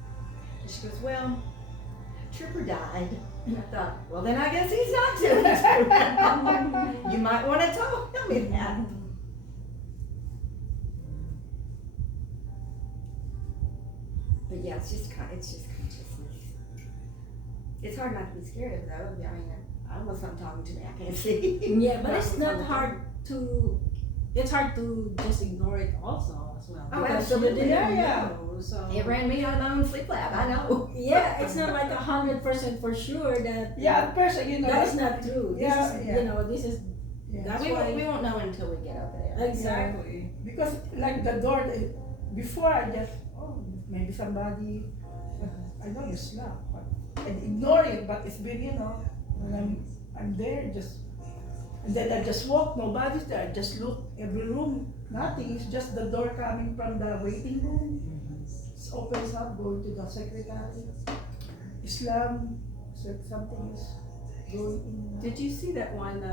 And she goes, well, Trooper died. And I thought, well, then I guess he's not doing too well. You might want to tell me that. But yeah, it's just consciousness. It's hard not to be scared of it, though. I mean, I don't know if I'm talking to me, I can't see. Yeah, but it's not hard to. It's hard to just ignore it also as well. Oh, because absolutely. you didn't Yeah. know, so. It ran me out of my own sleep lab, I know. Yeah, it's not like 100% for sure that. Yeah, person, you know. That's not true. This Yeah, is, yeah. you know, this is. Yeah. That's we why. won't know until we get over there. Exactly. Because like the door, before I just, maybe somebody, I know you slap, but I ignore it, but it's been, you know, when I'm there, just, and then I just walk, nobody's there, I just look, every room, nothing, it's just the door coming from the waiting room, it opens up, going to the secretary, Islam, so something is going in. Did you see that one,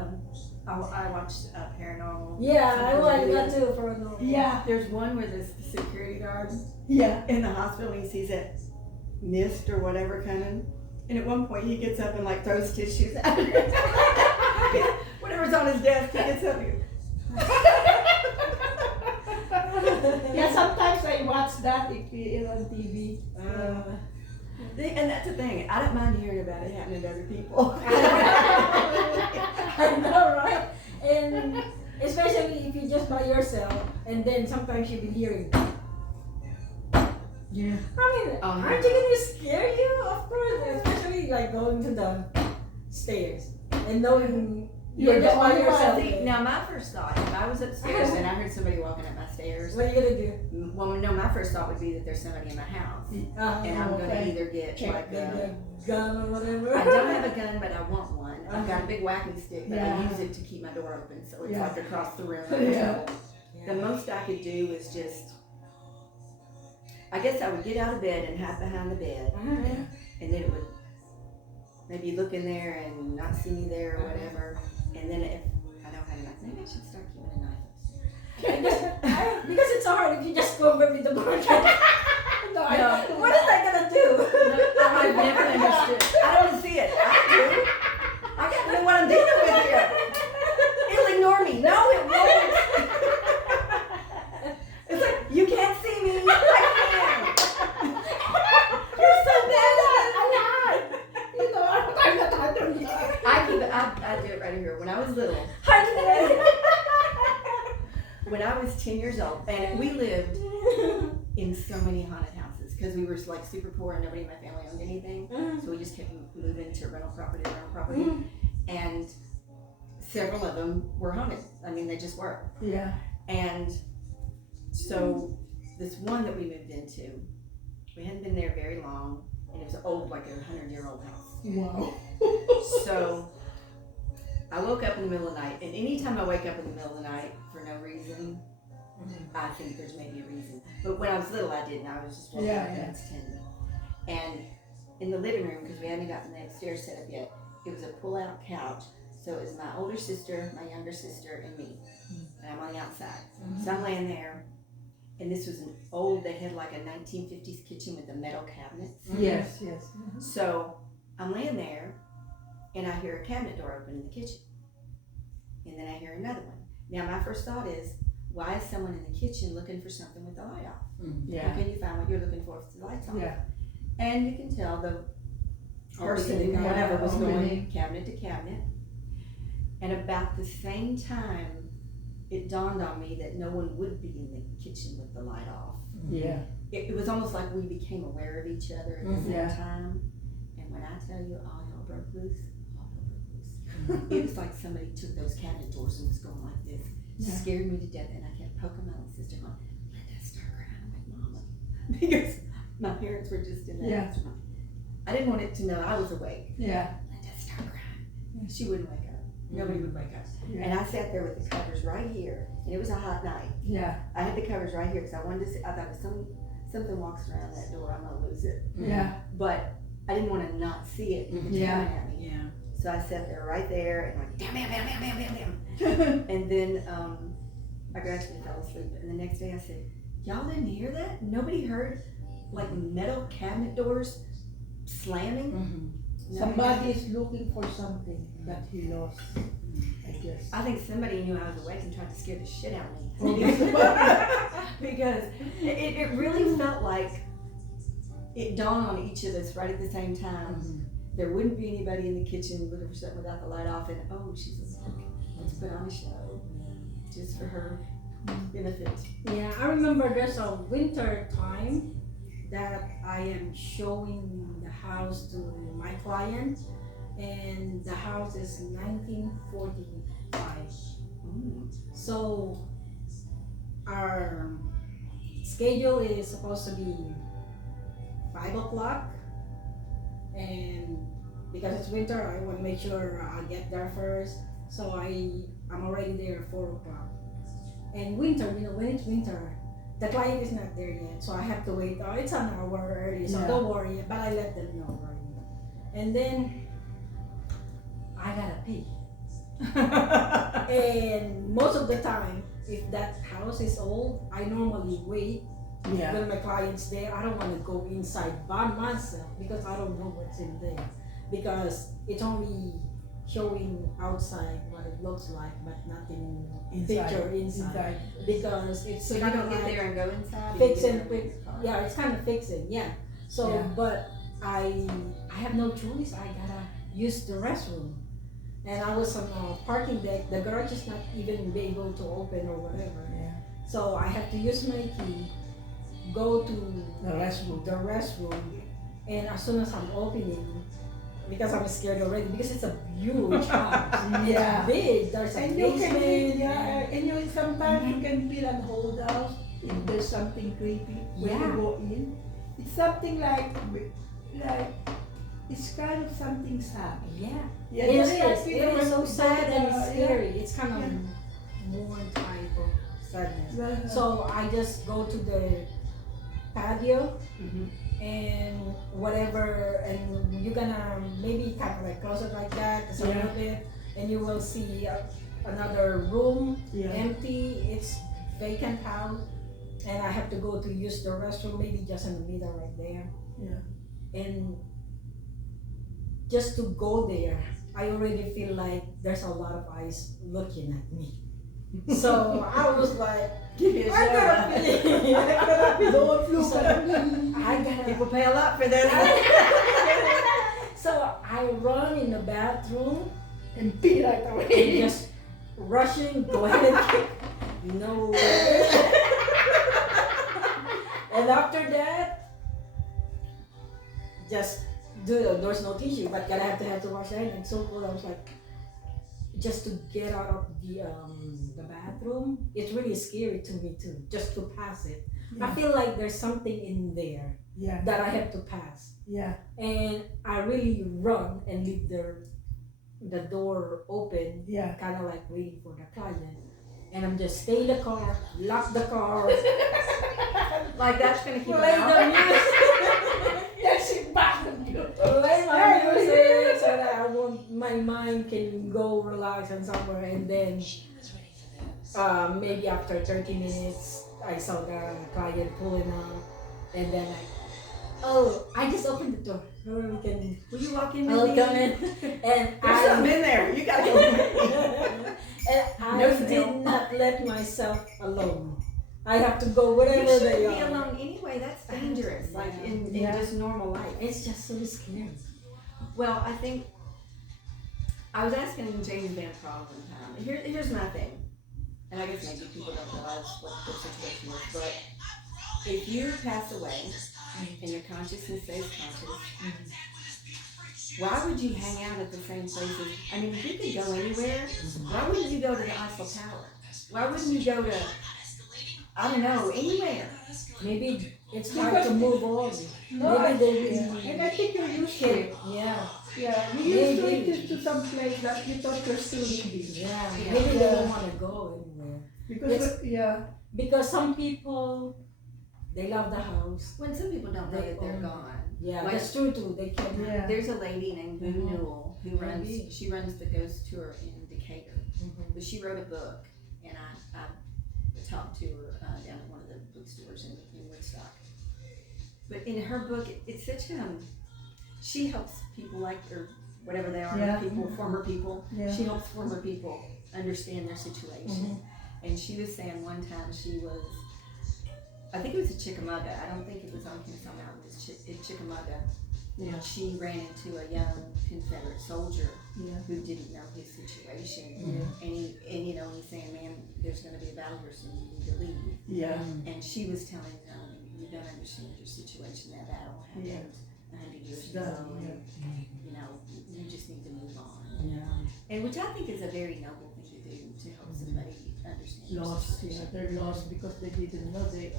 I watched Paranormal? Yeah, I like Videos. that too for a normal. Yeah, There's one where the security guard yeah. in the hospital, he sees that mist or whatever coming, and at one point he gets up and like throws tissues at it. Whatever's on his desk, he gets up and Yeah, sometimes I watch that if it's on TV. and that's the thing, I don't mind hearing about it happening to other people. I know, right? And especially if you're just by yourself, and then sometimes you've been hearing. Yeah. I mean, aren't you gonna scare you? Of course, especially like going to the stairs and knowing you're just by yourself. See, now my first thought, if I was upstairs and I heard somebody walking up my stairs, What are you gonna do? well, no, my first thought would be that there's somebody in my house, and I'm gonna okay. either get like Maybe a, a gun or whatever. I don't have a gun, but I want one. I've got a big whacking stick, but I Yeah. use it to keep my door open, so it's Yeah. like across the room. Yeah. The most I could do was just, I guess I would get out of bed and hide behind the bed, Mhm. and then it would maybe look in there and not see me there or whatever. And then if I don't have a knife, maybe I should start keeping a knife upstairs. Because it's so hard if you just go over with the board. No, What is I gonna do? I've never understood. I don't see it. I do. I gotta know what I'm dealing with here. It'll ignore me. No, it won't. It's like, you can't see me. I can. You're so bad at it. You know, I'm not under you. I do it right here. When I was little, when I was 10 years old, and we lived in so many haunted houses because we were like super poor and nobody in my family owned anything. So we just kept moving to rental property. And several of them were haunted. I mean, they just were. Yeah. And so this one that we moved into, we hadn't been there very long, and it was old, like a 100-year-old house. Wow. So I woke up in the middle of the night, and anytime I wake up in the middle of the night for no reason, I think there's maybe a reason. But when I was little, I didn't. I was just walking Yeah, around yeah. 10. And in the living room, because we hadn't gotten the upstairs set up yet, it was a pull-out couch. So it was my older sister, my younger sister, and me. And I'm on the outside. So I'm laying there, and this was an old, they had like a 1950s kitchen with the metal cabinets. Yes, yes. So I'm laying there, and I hear a cabinet door open in the kitchen. And then I hear another one. Now my first thought is, why is someone in the kitchen looking for something with the light off? Yeah. How can you find what you're looking for if the light's on? Yeah. And you can tell the person, Opening, whatever was going opening. cabinet to cabinet. And about the same time, it dawned on me that no one would be in the kitchen with the light off. Yeah. It was almost like we became aware of each other at the same Yeah. time. And when I tell you all hell broke loose, all hell broke loose. It was like somebody took those cabinet doors and was going like this. Yeah. Scared me to death, and I kept poking my little sister going, Linda, start crying. I'm like, Mama. Because my parents were just in that Yeah. restaurant. I didn't want it to know I was awake. Yeah. Linda, start crying. She wouldn't wake up. Nobody would wake up. Yeah. And I sat there with the covers right here, and it was a hot night. Yeah. I had the covers right here because I wanted to see, I thought if something walks around that door, I'm gonna lose it. Yeah. But I didn't want to not see it coming at me. Yeah. So I sat there right there and like, damn, damn, damn, damn, damn, damn, damn. And then I gradually fell asleep. And the next day I said, y'all didn't hear that? Nobody heard like metal cabinet doors slamming? No. Somebody is looking for something that he lost, I guess. I think somebody knew I was awake and tried to scare the shit out of me. Oh, Because it really felt like it dawned on each of us right at the same time. There wouldn't be anybody in the kitchen looking for something without the light off, and oh, she's awake. Let's put on a show just for her benefit. Yeah, I remember there's a winter time that I am showing the house to my client, and the house is 1945. So our schedule is supposed to be 5 o'clock, and because it's winter, I want to make sure I get there first. So I'm already there at 4 o'clock. And winter, when it's winter, the client is not there yet, so I have to wait. Oh, it's an hour early, so Yeah. don't worry. But I let them know already. And then I gotta pee. And most of the time, if that house is old, I normally wait yeah. when my client's there. I don't want to go inside by myself because I don't know what's in there. Because it's only showing outside what it looks like, but nothing picture inside. Because it's So you kind don't of get like there and go inside? fix You get and there quick. with the car? Yeah, it's kind of fixing. Yeah. So, Yeah. but I have no choice. I gotta use the restroom. And I was on a parking deck. The garage is not even be able to open or whatever. Yeah. So I have to use my key, go to The restroom. the restroom, and as soon as I'm opening, because I'm scared already, because it's a huge house. Yeah. It's big. There's a And you can basement. feel, yeah, and you sometimes you can feel an hold house if there's something creepy when Yeah. you go in. It's something like it's kind of something sad. Yeah. Yeah, It just like is. you It know, is so when sad you and go to the- scary. It's kind of Yeah. more type of sadness. Yeah. So I just go to the patio Mhm. and whatever, and you're gonna maybe kind of like close it like that, just a Yeah. little bit, and you will see another room Yeah. empty. It's vacant house, and I have to go to use the restroom, maybe just in the middle right there. Yeah. And just to go there, I already feel like there's a lot of eyes looking at me. So I was like, Give me a I gotta show. pee. I gotta pee. Don't look So, at me. I gotta. People pay a lot for this. So I run in the bathroom And pee right and away. just rushing, go ahead and kick. No. And after that, just there's no tissue, but gotta have to wash your hand. And so cold. I was like, just to get out of the bathroom, it's really scary to me too, just to pass it. I Yeah. feel like there's something in there Yeah. that I have to pass. Yeah. and I really run and leave the door open, Yeah. kind of like waiting for the client. And I'm just stay in the car, lock the car, Like that's gonna keep play it the out. music, Yes, it bothered you. play my music so that my mind can go relax and somewhere. And then maybe after 30 minutes, I saw the client pulling out, and then I just opened the door. So we can. Will you walk in with I'll me? come in, and There's something in there. You gotta go with me. and I No smell. did not let myself alone. I have to go wherever You they shouldn't be are. alone anyway. That's dangerous. Like in Yeah. just normal life. It's just so scary. Well, I think I was asking James Van Praagh one time. Here's my thing, and I guess maybe people don't realize what the situation is, but if you pass away and your consciousness stays conscious, why would you hang out at the same places? I mean, if you could go anywhere, why wouldn't you go to the Eiffel Tower? Why wouldn't you go to, I don't know, anywhere? Maybe it's hard to move on. No, Maybe they yeah. really And I think you're used to it. Yeah, Yeah, you used to Maybe. it to some place that you thought you're still living. yeah. Yeah. Maybe they Yeah. don't want to go anywhere. Because, Because some people, they love the house. When some people don't know that they're gone. Yeah, Like- that's true too. They can. Yeah. There's a lady named Boo Mhm. Newell who Maybe. she runs the ghost tour in Decatur. Mhm. But she wrote a book, and I talked to her down at one of the bookstores in Woodstock. But in her book, it's such she helps people like, or whatever they are, Yeah. people, former people. Yeah. She helps former people understand their situation. And she was saying one time she was, I think it was a Chickamauga. I don't think it was on Kennesaw Mountain. It's Chickamauga. Yeah. She ran into a young Confederate soldier Yeah. who didn't know his situation. Yeah. And you know, he's saying, man, there's going to be a battle here soon, you need to leave. Yeah. And she was telling him, you don't understand your situation, that battle happened Yeah. 100 years Done, ago, yeah. and, you know, you just need to move on. Yeah. And which I think is a very noble thing to do, to help somebody understand their Lost, yeah, situation. they're lost because they didn't know. I think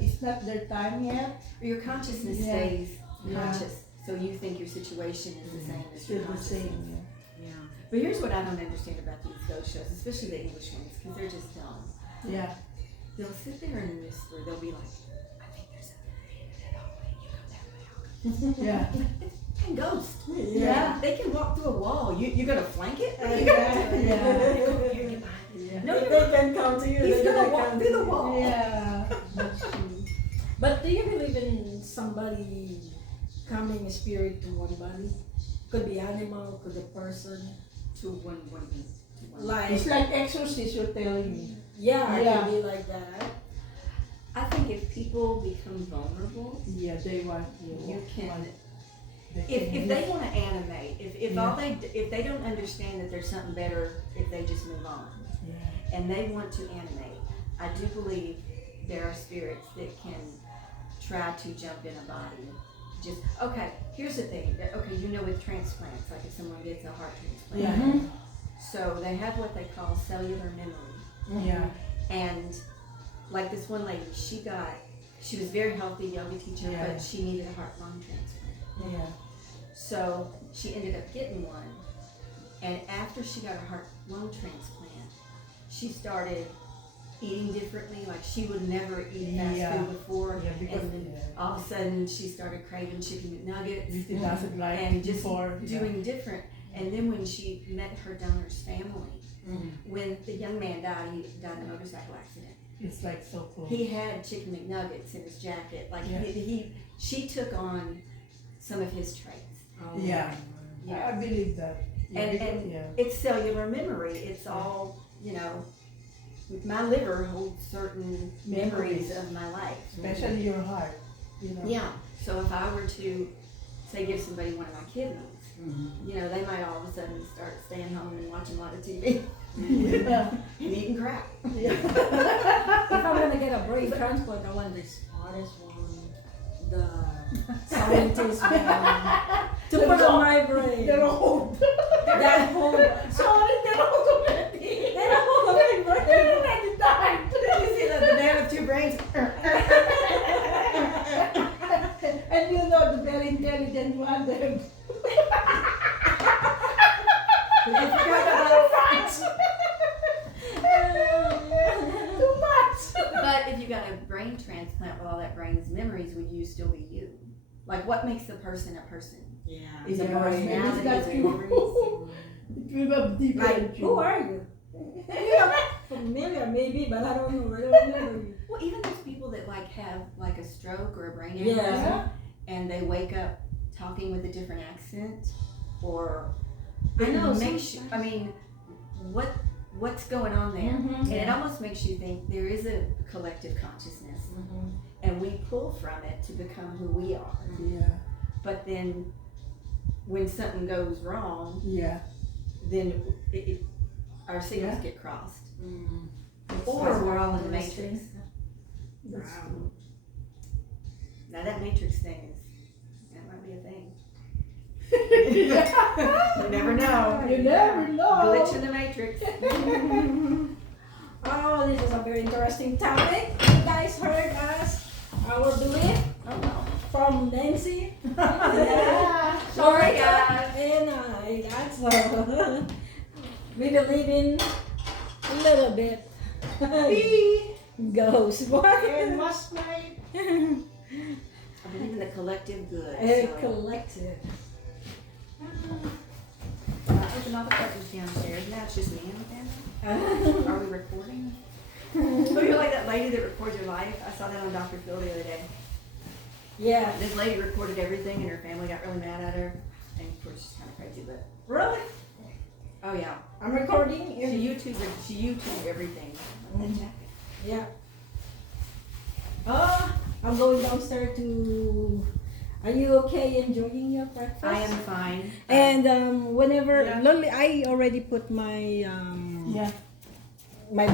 it's not their time yet. Or your consciousness Yeah. stays Yeah. conscious, so you think your situation is the same as your Still the consciousness. same. Yeah. But here's what I don't understand about these ghost shows, especially the English ones, because they're just dumb. Yeah. They'll sit there and whisper. They'll be like, I think there's something in that hallway. You go that way. Yeah. And ghost. Yeah. They can walk through a wall. You're gonna flank it? Yeah. You're behind it. Yeah. No, If you're they not. can come to you, He's then gonna they walk come through to the you. wall. Yeah. But do you believe in somebody coming spirit to one body? Could be animal, could be person. To one. Like, It's like exorcist, you're telling me. yeah, it Yeah. could be like that. I think if people become vulnerable, Yeah, they want you can. they If can they want to animate, if Yeah. all if they don't understand that there's something better, if they just move on, Yeah. and they want to animate, I do believe there are spirits that can try to jump in a body. Just okay. Here's the thing. Okay, you know, with transplants, like if someone gets a heart transplant, Yeah. so they have what they call cellular memory, Yeah. and like this one lady, she was very healthy, yoga teacher, Yeah. but she needed a heart lung transplant. Yeah. So she ended up getting one, and after she got a heart lung transplant, she started eating differently. Like she would never eat fast Yeah. food before, Yeah, because and then all of a sudden she started craving chicken McNuggets it doesn't like and just before. doing different. And then when she met her donor's family, when the young man died, he died in a motorcycle accident. It's like so close. He had chicken McNuggets in his jacket. Like Yeah. she took on some of his traits. Oh, Yeah. Yeah. I believe that. Yeah, And- because- and- yeah. It's cellular memory. It's all, you know, my liver holds certain memories of my life. Especially your heart. You know. Yeah. So if I were to, say, give somebody one of my kidneys, you know, they might all of a sudden start staying home and watching a lot of TV Yeah. and eating crap. Yeah. If I'm gonna get a brain transplant, I want the smartest one, the scientist one, to put on my brain. They're old. That whole, Sorry, they're old already. that whole my brain. They're already died. You see that the man with two brains? the very intelligent one there. I forgot about Too much. But if you got a brain transplant with all that brain's memories, would you still be you? Like, what makes the person a person? Yeah. Is it Yeah, personality? that's Is it true. memories? It will have deeper. Like, who are you? Familiar maybe, but I don't know. I don't remember you. Well, even those people that like have like a stroke or a brain Yeah. aneurysm, and they wake up talking with a different accent, or I know makes you. I mean, what's going on there? And it almost makes you think there is a collective consciousness, and we pull from it to become who we are. Yeah. But then, when something goes wrong, Yeah. then our signals Yeah. get crossed, Or or we're all in the matrix. That's Now that matrix thing that might be a thing. true. You never know. You never know. Glitch in the matrix. Oh, this is a very interesting topic. You guys heard us, our belief Oh no. from Nancy. Yeah. Sorry, guys. And I, that's we believe in a little bit. Tea Ghost. What? and last night. I believe in the collective good. A So. collective. Open all the curtains downstairs. Now it's just me and the family. Are we recording? Oh, you're like that lady that records your life. I saw that on Dr. Phil the other day. Yeah. This lady recorded everything, and her family got really mad at her. And of course, she's kind of crazy, but Really? oh yeah, I'm recording. she YouTubed everything. Yeah. I'm going downstairs to. Are you okay enjoying your breakfast? I am fine. And whenever Yeah. Lily, I already put my Yeah. my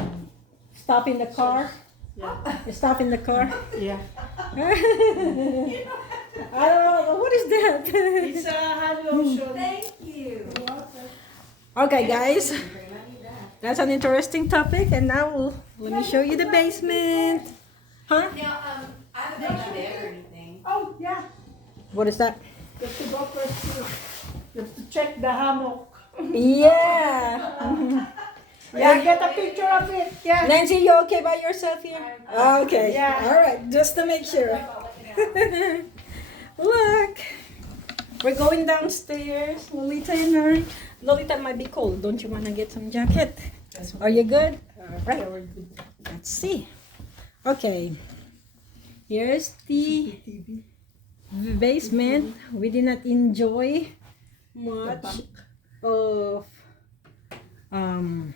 stuff in the car. Yeah. Stuff in the car. Yeah. I don't know what is that. It's a hand lotion. Thank you. Okay, guys, that's an interesting topic, and now let me show you the basement. Huh? Now, I haven't been to bed or anything. Oh, yeah. What is that? You have to go first too. You have to check the hammock. Yeah. Yeah, get a picture of it. Yeah. Nancy, you okay by yourself here? Okay. Yeah. All right, just to make sure. Look, we're going downstairs. Lolita and I. Lolita might be cold. Don't you want to get some jacket? Are you good? All right. Let's see. Okay. Here's the basement. We did not enjoy much of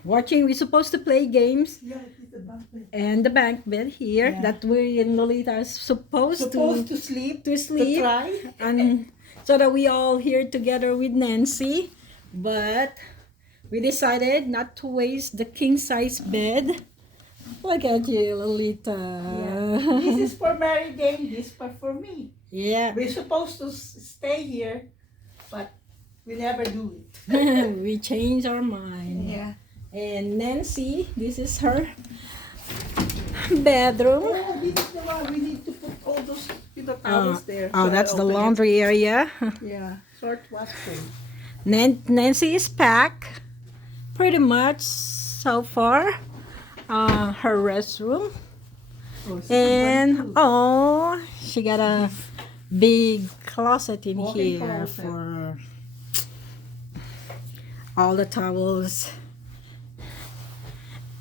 watching. We're supposed to play games. Yeah, it is the bunk bed. And the bank bed here Yeah. that we in Lolita are supposed Supposed to sleep. to sleep, To try. and so that we all here together with Nancy, but we decided not to waste the king size bed. Look at you, Lolita. This is for Mary Jane. This for me. Yeah. We're supposed to stay here, but we never do it. We changed our mind. Yeah. And Nancy, this is her bedroom. Oh, this is the one. We need to put all those towels there. Oh, So that's I the open it. laundry area. Yeah. Short wash thing. Nancy is packed pretty much so far. Her restroom. Oh, so And oh, she got a big closet in Walk-in here closet. for all the towels.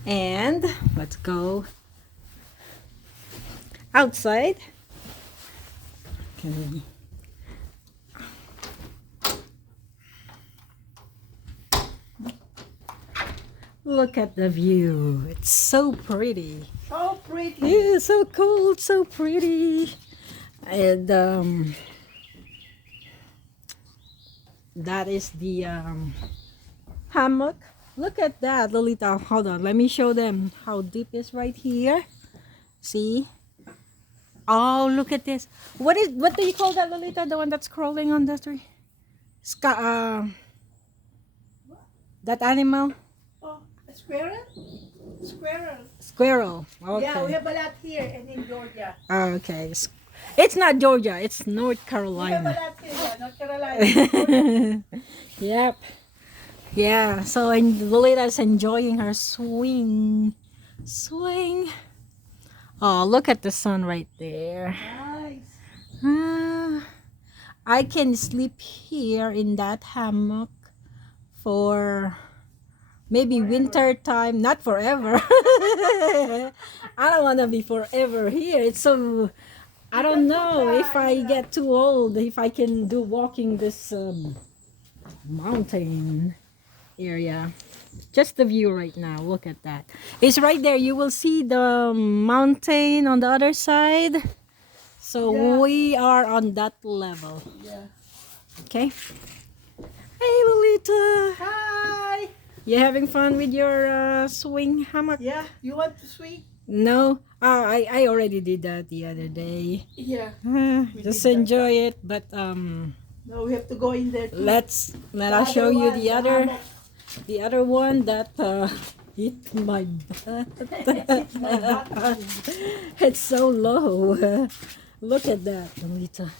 And let's go outside. Okay. Look at the view. It's so pretty. so pretty. Yeah, so cold, so pretty. And that is the hammock. Look at that, Lolita. Hold on, let me show them how deep is right here. See? Oh, look at this. What do you call that, Lolita? The one that's crawling on the tree? That animal? Oh, a squirrel? Squirrel. Squirrel. Okay. Yeah, we have a lot here and in Georgia. Okay. It's not Georgia, it's North Di ba Carolina. lahat sila? North Carolina. Yep. Yeah, so and Lolita's enjoying her swing. Swing. Oh, look at the sun right there. Nice. Ah, I can sleep here in that hammock for maybe winter time, not forever. I don't want to be forever here. It's so I don't know if I get too old if I can do walking this mountain area. Just the view right now. Look at that. It's right there. You will see the mountain on the other side. So Yeah. we are on that level. Yeah. Okay. Hey Lolita. Hi. You having fun with your swing hammock? Yeah. You want to swing? No. I already did that the other day. Yeah. Just did that. enjoy it, but No, we have to go in there too. let us show you the other one that hit my butt. It's so low. Look at that, Lolita.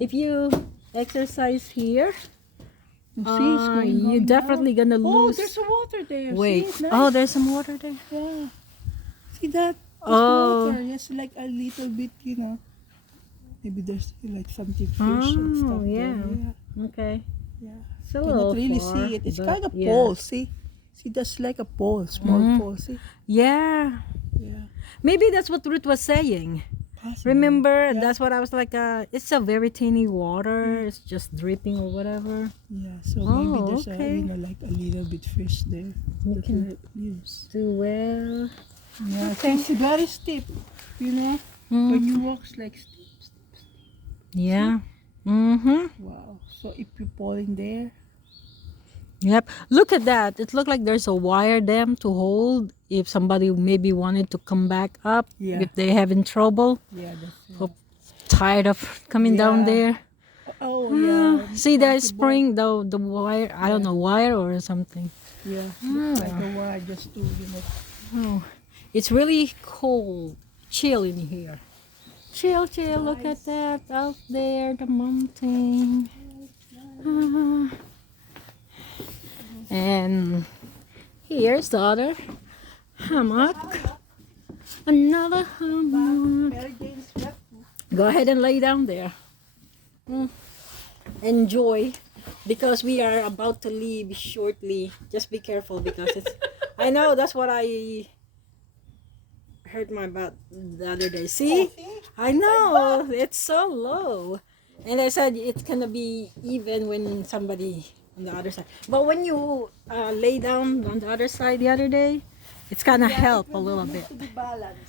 If you exercise here, you're definitely gonna Oh, lose. there's some water there. Wait. See? Nice. Oh, there's some water there. Yeah. See that? There's Oh. water. Yes, like a little bit, you know. Maybe there's like something fish and Oh, stuff yeah. there. Okay. Yeah. It's a You little cannot really far, see it. It's but kind of yeah. pole, see? See, that's like a pole, small Mhm. pole, see? Yeah. Yeah. Maybe that's what Ruth was saying. Possibly. Remember, Yeah. that's what I was like, it's a very teeny water. It's just dripping or whatever. Yeah, so maybe Oh, there's okay. like a little bit fish there. You that can we use. do well. Yeah, Okay. it's very steep, you know? When Mm. you walk, it's like steep. Yeah. Mm-hmm. Wow. So if you fall in there, Yep. Look at that. It looked like there's a wire dam to hold if somebody maybe wanted to come back up. Yeah. If they having trouble, yeah, that's Hope- tired of coming down Yeah. there. Oh, yeah. See the Possible. spring, the wire. I don't know, wire or something. Yeah, Ah. like a wire just to, you know. Oh, it's really cold, chill in here. Chill, chill. Look at that out there, the mountain. Ah. And here's the other hammock. Another hammock. Mary Jane's left. Go ahead and lay down there. Enjoy, because we are about to leave shortly. Just be careful because it's. I know that's what I hurt my butt the other day. See, I know it's so low, and I said it's gonna be even when somebody on the other side. But when you lay down on the other side the other day, it's gonna help a little bit. To be balanced.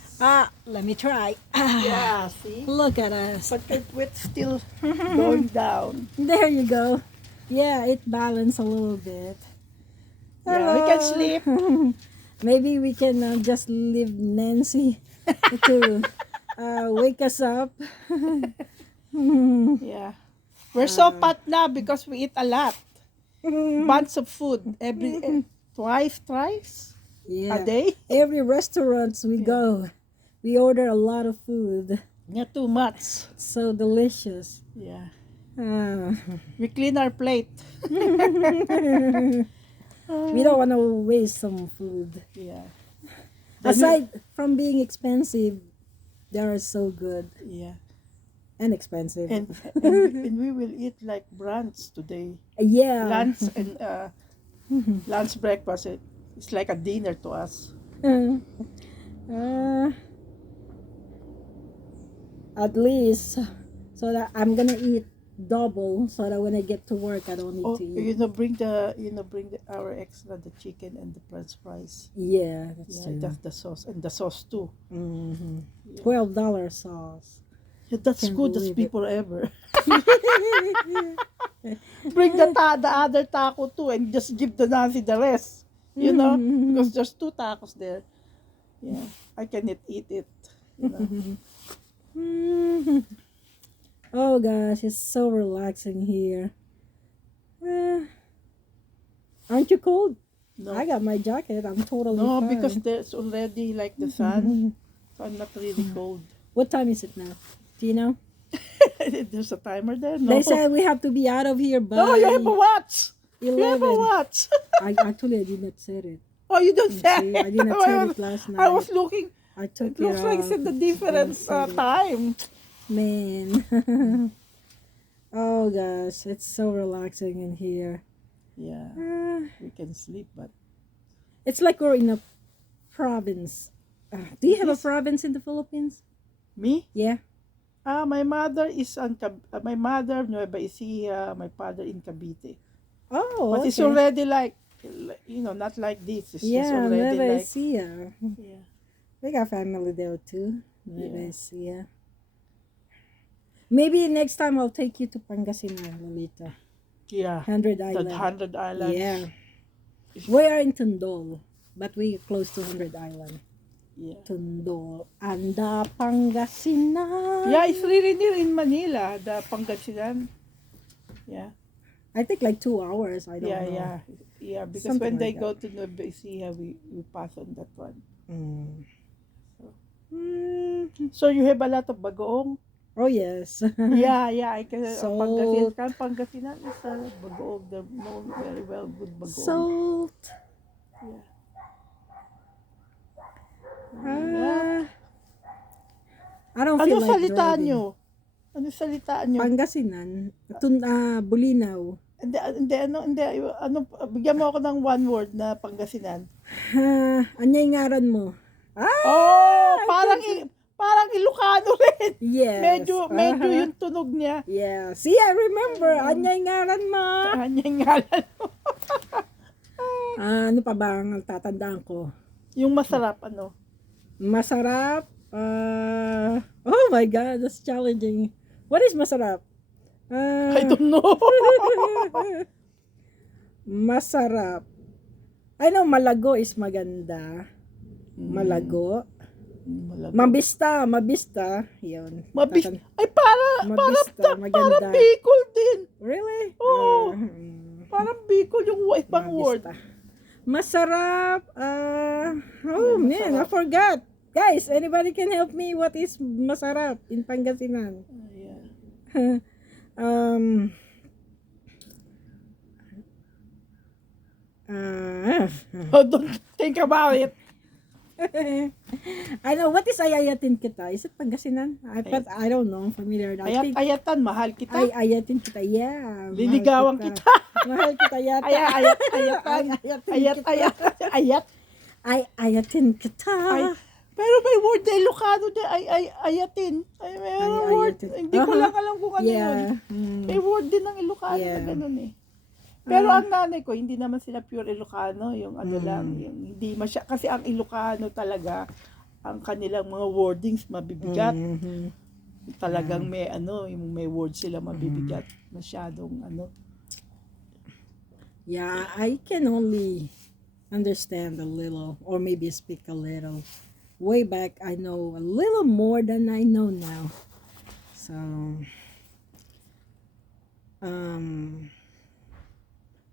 Let me try. Yeah, see? Look at us. But it's still going down. There you go. Yeah, it balanced a little bit. Yeah, we can Hello. sleep. Maybe we can just leave Nancy to wake us up. Yeah. We're so fat now because we eat a lot. Bunch of food thrice Yeah. a day. Every restaurants we go, we order a lot of food. Not too much. So delicious. Yeah. Uh, We clean our plate. we don't want to waste some food. Yeah. Aside from being expensive, they are so good Yeah. and expensive. And we will eat like brunch today. Yeah. Lunch and lunch breakfast. It's like a dinner to us. At least so that I'm gonna eat double so that when I get to work I don't need Oh, to eat. bring our extra, the chicken and the French fries. Yeah, that's Yeah, true. that's the sauce and the sauce too. $12 sauce. Yeah, that's Can't good as believe it. people ever. Bring the other taco too and just give the Nancy the rest. You know, because there's 2 tacos there. Yeah, I cannot eat it. You know. Oh gosh, it's so relaxing here. Aren't you cold? No, I got my jacket. I'm totally no, fine. because there's already like the sun, so I'm not really cold. What time is it now? Do you know? There's a timer there? No. They said we have to be out of here by no, you have a watch. 11. You have a watch. I did not set it. Oh, you don't say. See, I did not set it last night. I was looking. I took It looks like it's in the different time. Man. Oh gosh, it's so relaxing in here. Yeah, Ah, we can sleep, but it's like we're in a province. Do you have a Yes. province in the Philippines? me? Yeah. My mother is my mother Nueva Ecija, my father in Cavite. Oh, But it's okay. already like, not like this. It's just Yeah, already Nueva like, Ecija. yeah. We got family there too. Nueva Yeah. Ecija. Maybe next time I'll take you to Pangasinan, Lolita. Yeah. 100 The Island. 100 Islands. Yeah. We are in Tundol, but we are close to 100 Island. Yeah. Tundol. Anda Pangasinan. Yeah, it's really near in Manila, the Pangasinan. Yeah. I think like 2 hours. I don't Yeah, know. yeah. Yeah, because Something when they like go to Nueva Ecija, we pass on that one. Mm. So you have a lot of bagoong? Oh yes. Yeah, I can. Salt. Pangasinan is bagoong, the known very well good bagoong. Salt. Yeah. I don't Ano feel like salita driving. nyo? Ano salita nyo? Pangasinan. Bulinaw. Ano, bigyan mo ako ng one word na Pangasinan. Anyay ngaran mo? Oh, parang Ilocano rin. Yes. Medyo yung tunog niya. Yeah. See, I remember. Anyay ngaran mo. Kanyang ngalan mo. Ano pa ba ang tatandaan ko? Yung masarap, ano? Masarap. Oh my God, that's challenging. What is masarap? I don't know. Masarap. I know malago is maganda. Malago. Mabista. Yun. Ay, Mabista, maganda. parang Bicol din. Really? Oo. Parang Bicol yung ibang word. Mabista. Masarap. Oh man, I forgot. Guys, anybody can help me? What is masarap in Pangasinan? Yeah. Oh, don't think about it. I know, what is ayayatin kita? Is it Pangasinan? But I don't know. Familiar. I think Ayatan, mahal kita. ayatin kita. Yeah. mahal Liligawan kita. Mahal kita yata. Ayatan. Ayat. Ayatin kita. Pero may word na Ilocano din, ayatin. May word. ayatin. Hindi ko lang alam kung ano yun. May word din ng Ilocano na ganun eh. Pero ang nanay ko, hindi naman sila pure Ilocano, yung ano lang, yung hindi kasi ang Ilocano talaga, ang kanilang mga wordings mabibigat. Talagang may yung may words sila mabibigat. Masyadong Yeah, I can only understand a little or maybe speak a little. Way back, I know a little more than I know now. So,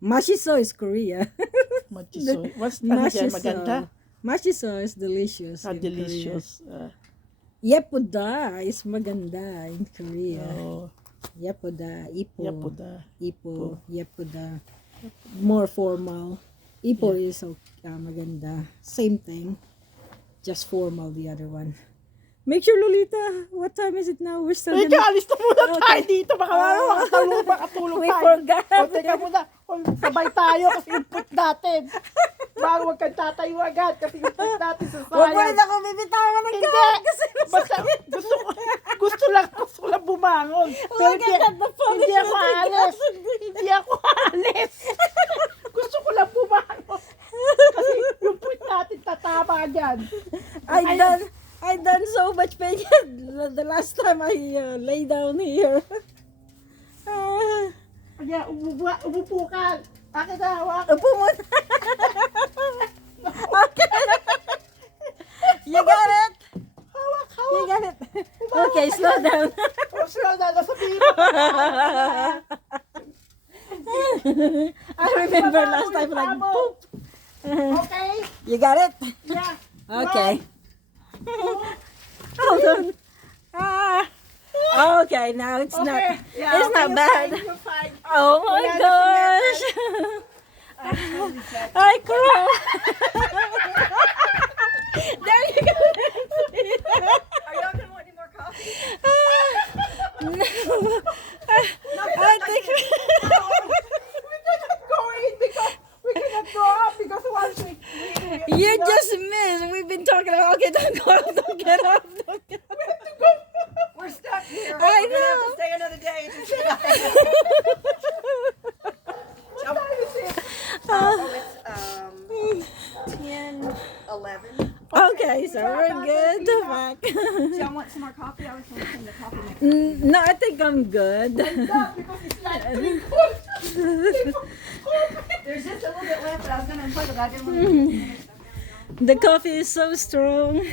Mashiso is Korea. Machisoy. What's yan? Maganda? Mashiso is delicious. in Delicious. Korea. Yepuda is maganda in Korea. Yepuda, Ipo. Yapuda. Ipo, Yepuda. More formal. Ipo is maganda. Same thing. Just formal, the other one. Make sure, Lolita, what time is it now? We're still Medyo alis na muna tayo dito. Baka makatulog We tayo. forgot. O, teka muna. Sabay tayo kasi yung put natin. Bago huwag kang tatayo agad kasi yung put natin sa Huwag mo rin sayang. ako bibitawan ng Hindi. gawin kasi Basta gusto lang bumangon. Pero Look at that, the phone hindi is ako moving. alis. Hindi ako alis. Gusto ko lang bumangon. Kasi yung put natin tatama dyan. I done so much pain the last time I lay down here. Kaya umupo ka. Akin na hawak. Upo muna. Okay. You got it? Hawak. You got it? Okay, slow down. Slow na. Nasabihin mo. I remember last time like poop. Okay? You got it? Yeah. Okay. Hold on. Okay, now it's not. Okay. Yeah, It's okay, not bad. You're fine. Oh my Yeah, gosh! I cry. There you go. Are y'all gonna want any more coffee? No. I think. We cannot go in because we cannot go up because once we You just missed. We've been talking about. Okay, don't go up. Don't get up. Don't get up. We're stuck here. I We're gonna have know. to stay another day. What time is it? Oh, it's 10, 11. Okay, so we're good to back. Do y'all want some more coffee? I was going to send the coffee maker. No, I think I'm good. No, because it's like pretty cold. There's just a little bit left, but I was going to unplug it. I didn't want to. The coffee is so strong.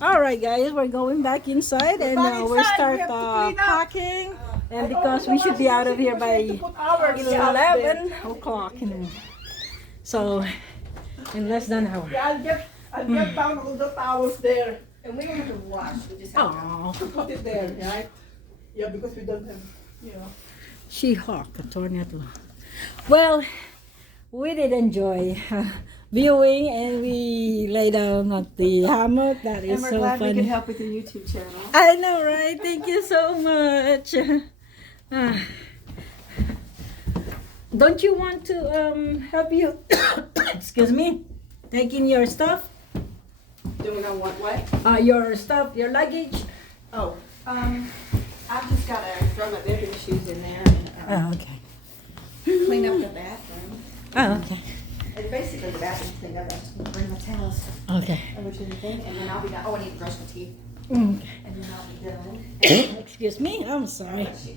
All right, guys, we're going back inside and back we'll inside. start We have to clean up. packing. And because we should be out of here by Put ours out there. 11 o'clock. So, in less than an hour. Yeah, I'll get down all the towels there. And we don't have to wash. We just have Oh, To put it there, right? Yeah, because we don't have, you know. She-Hawk, a tornado. Well, we did enjoy viewing and we lay down at the hammock. That is And we're so glad we fun. could help with your YouTube channel. I know, right? Thank you so much. Ah. Don't you want to help you? Excuse me. Taking your stuff, Do we know what? your stuff, your luggage. Oh, I've just got to throw my bedroom shoes in there and Oh, okay. clean up the bathroom. Oh, okay. And basically the bathroom's cleaned up. I just need to bring my towels Okay. over to the thing, and then I'll be done. Oh, I need to brush my teeth, Mm. and then I'll be done. Excuse me. I'm sorry. Bless you.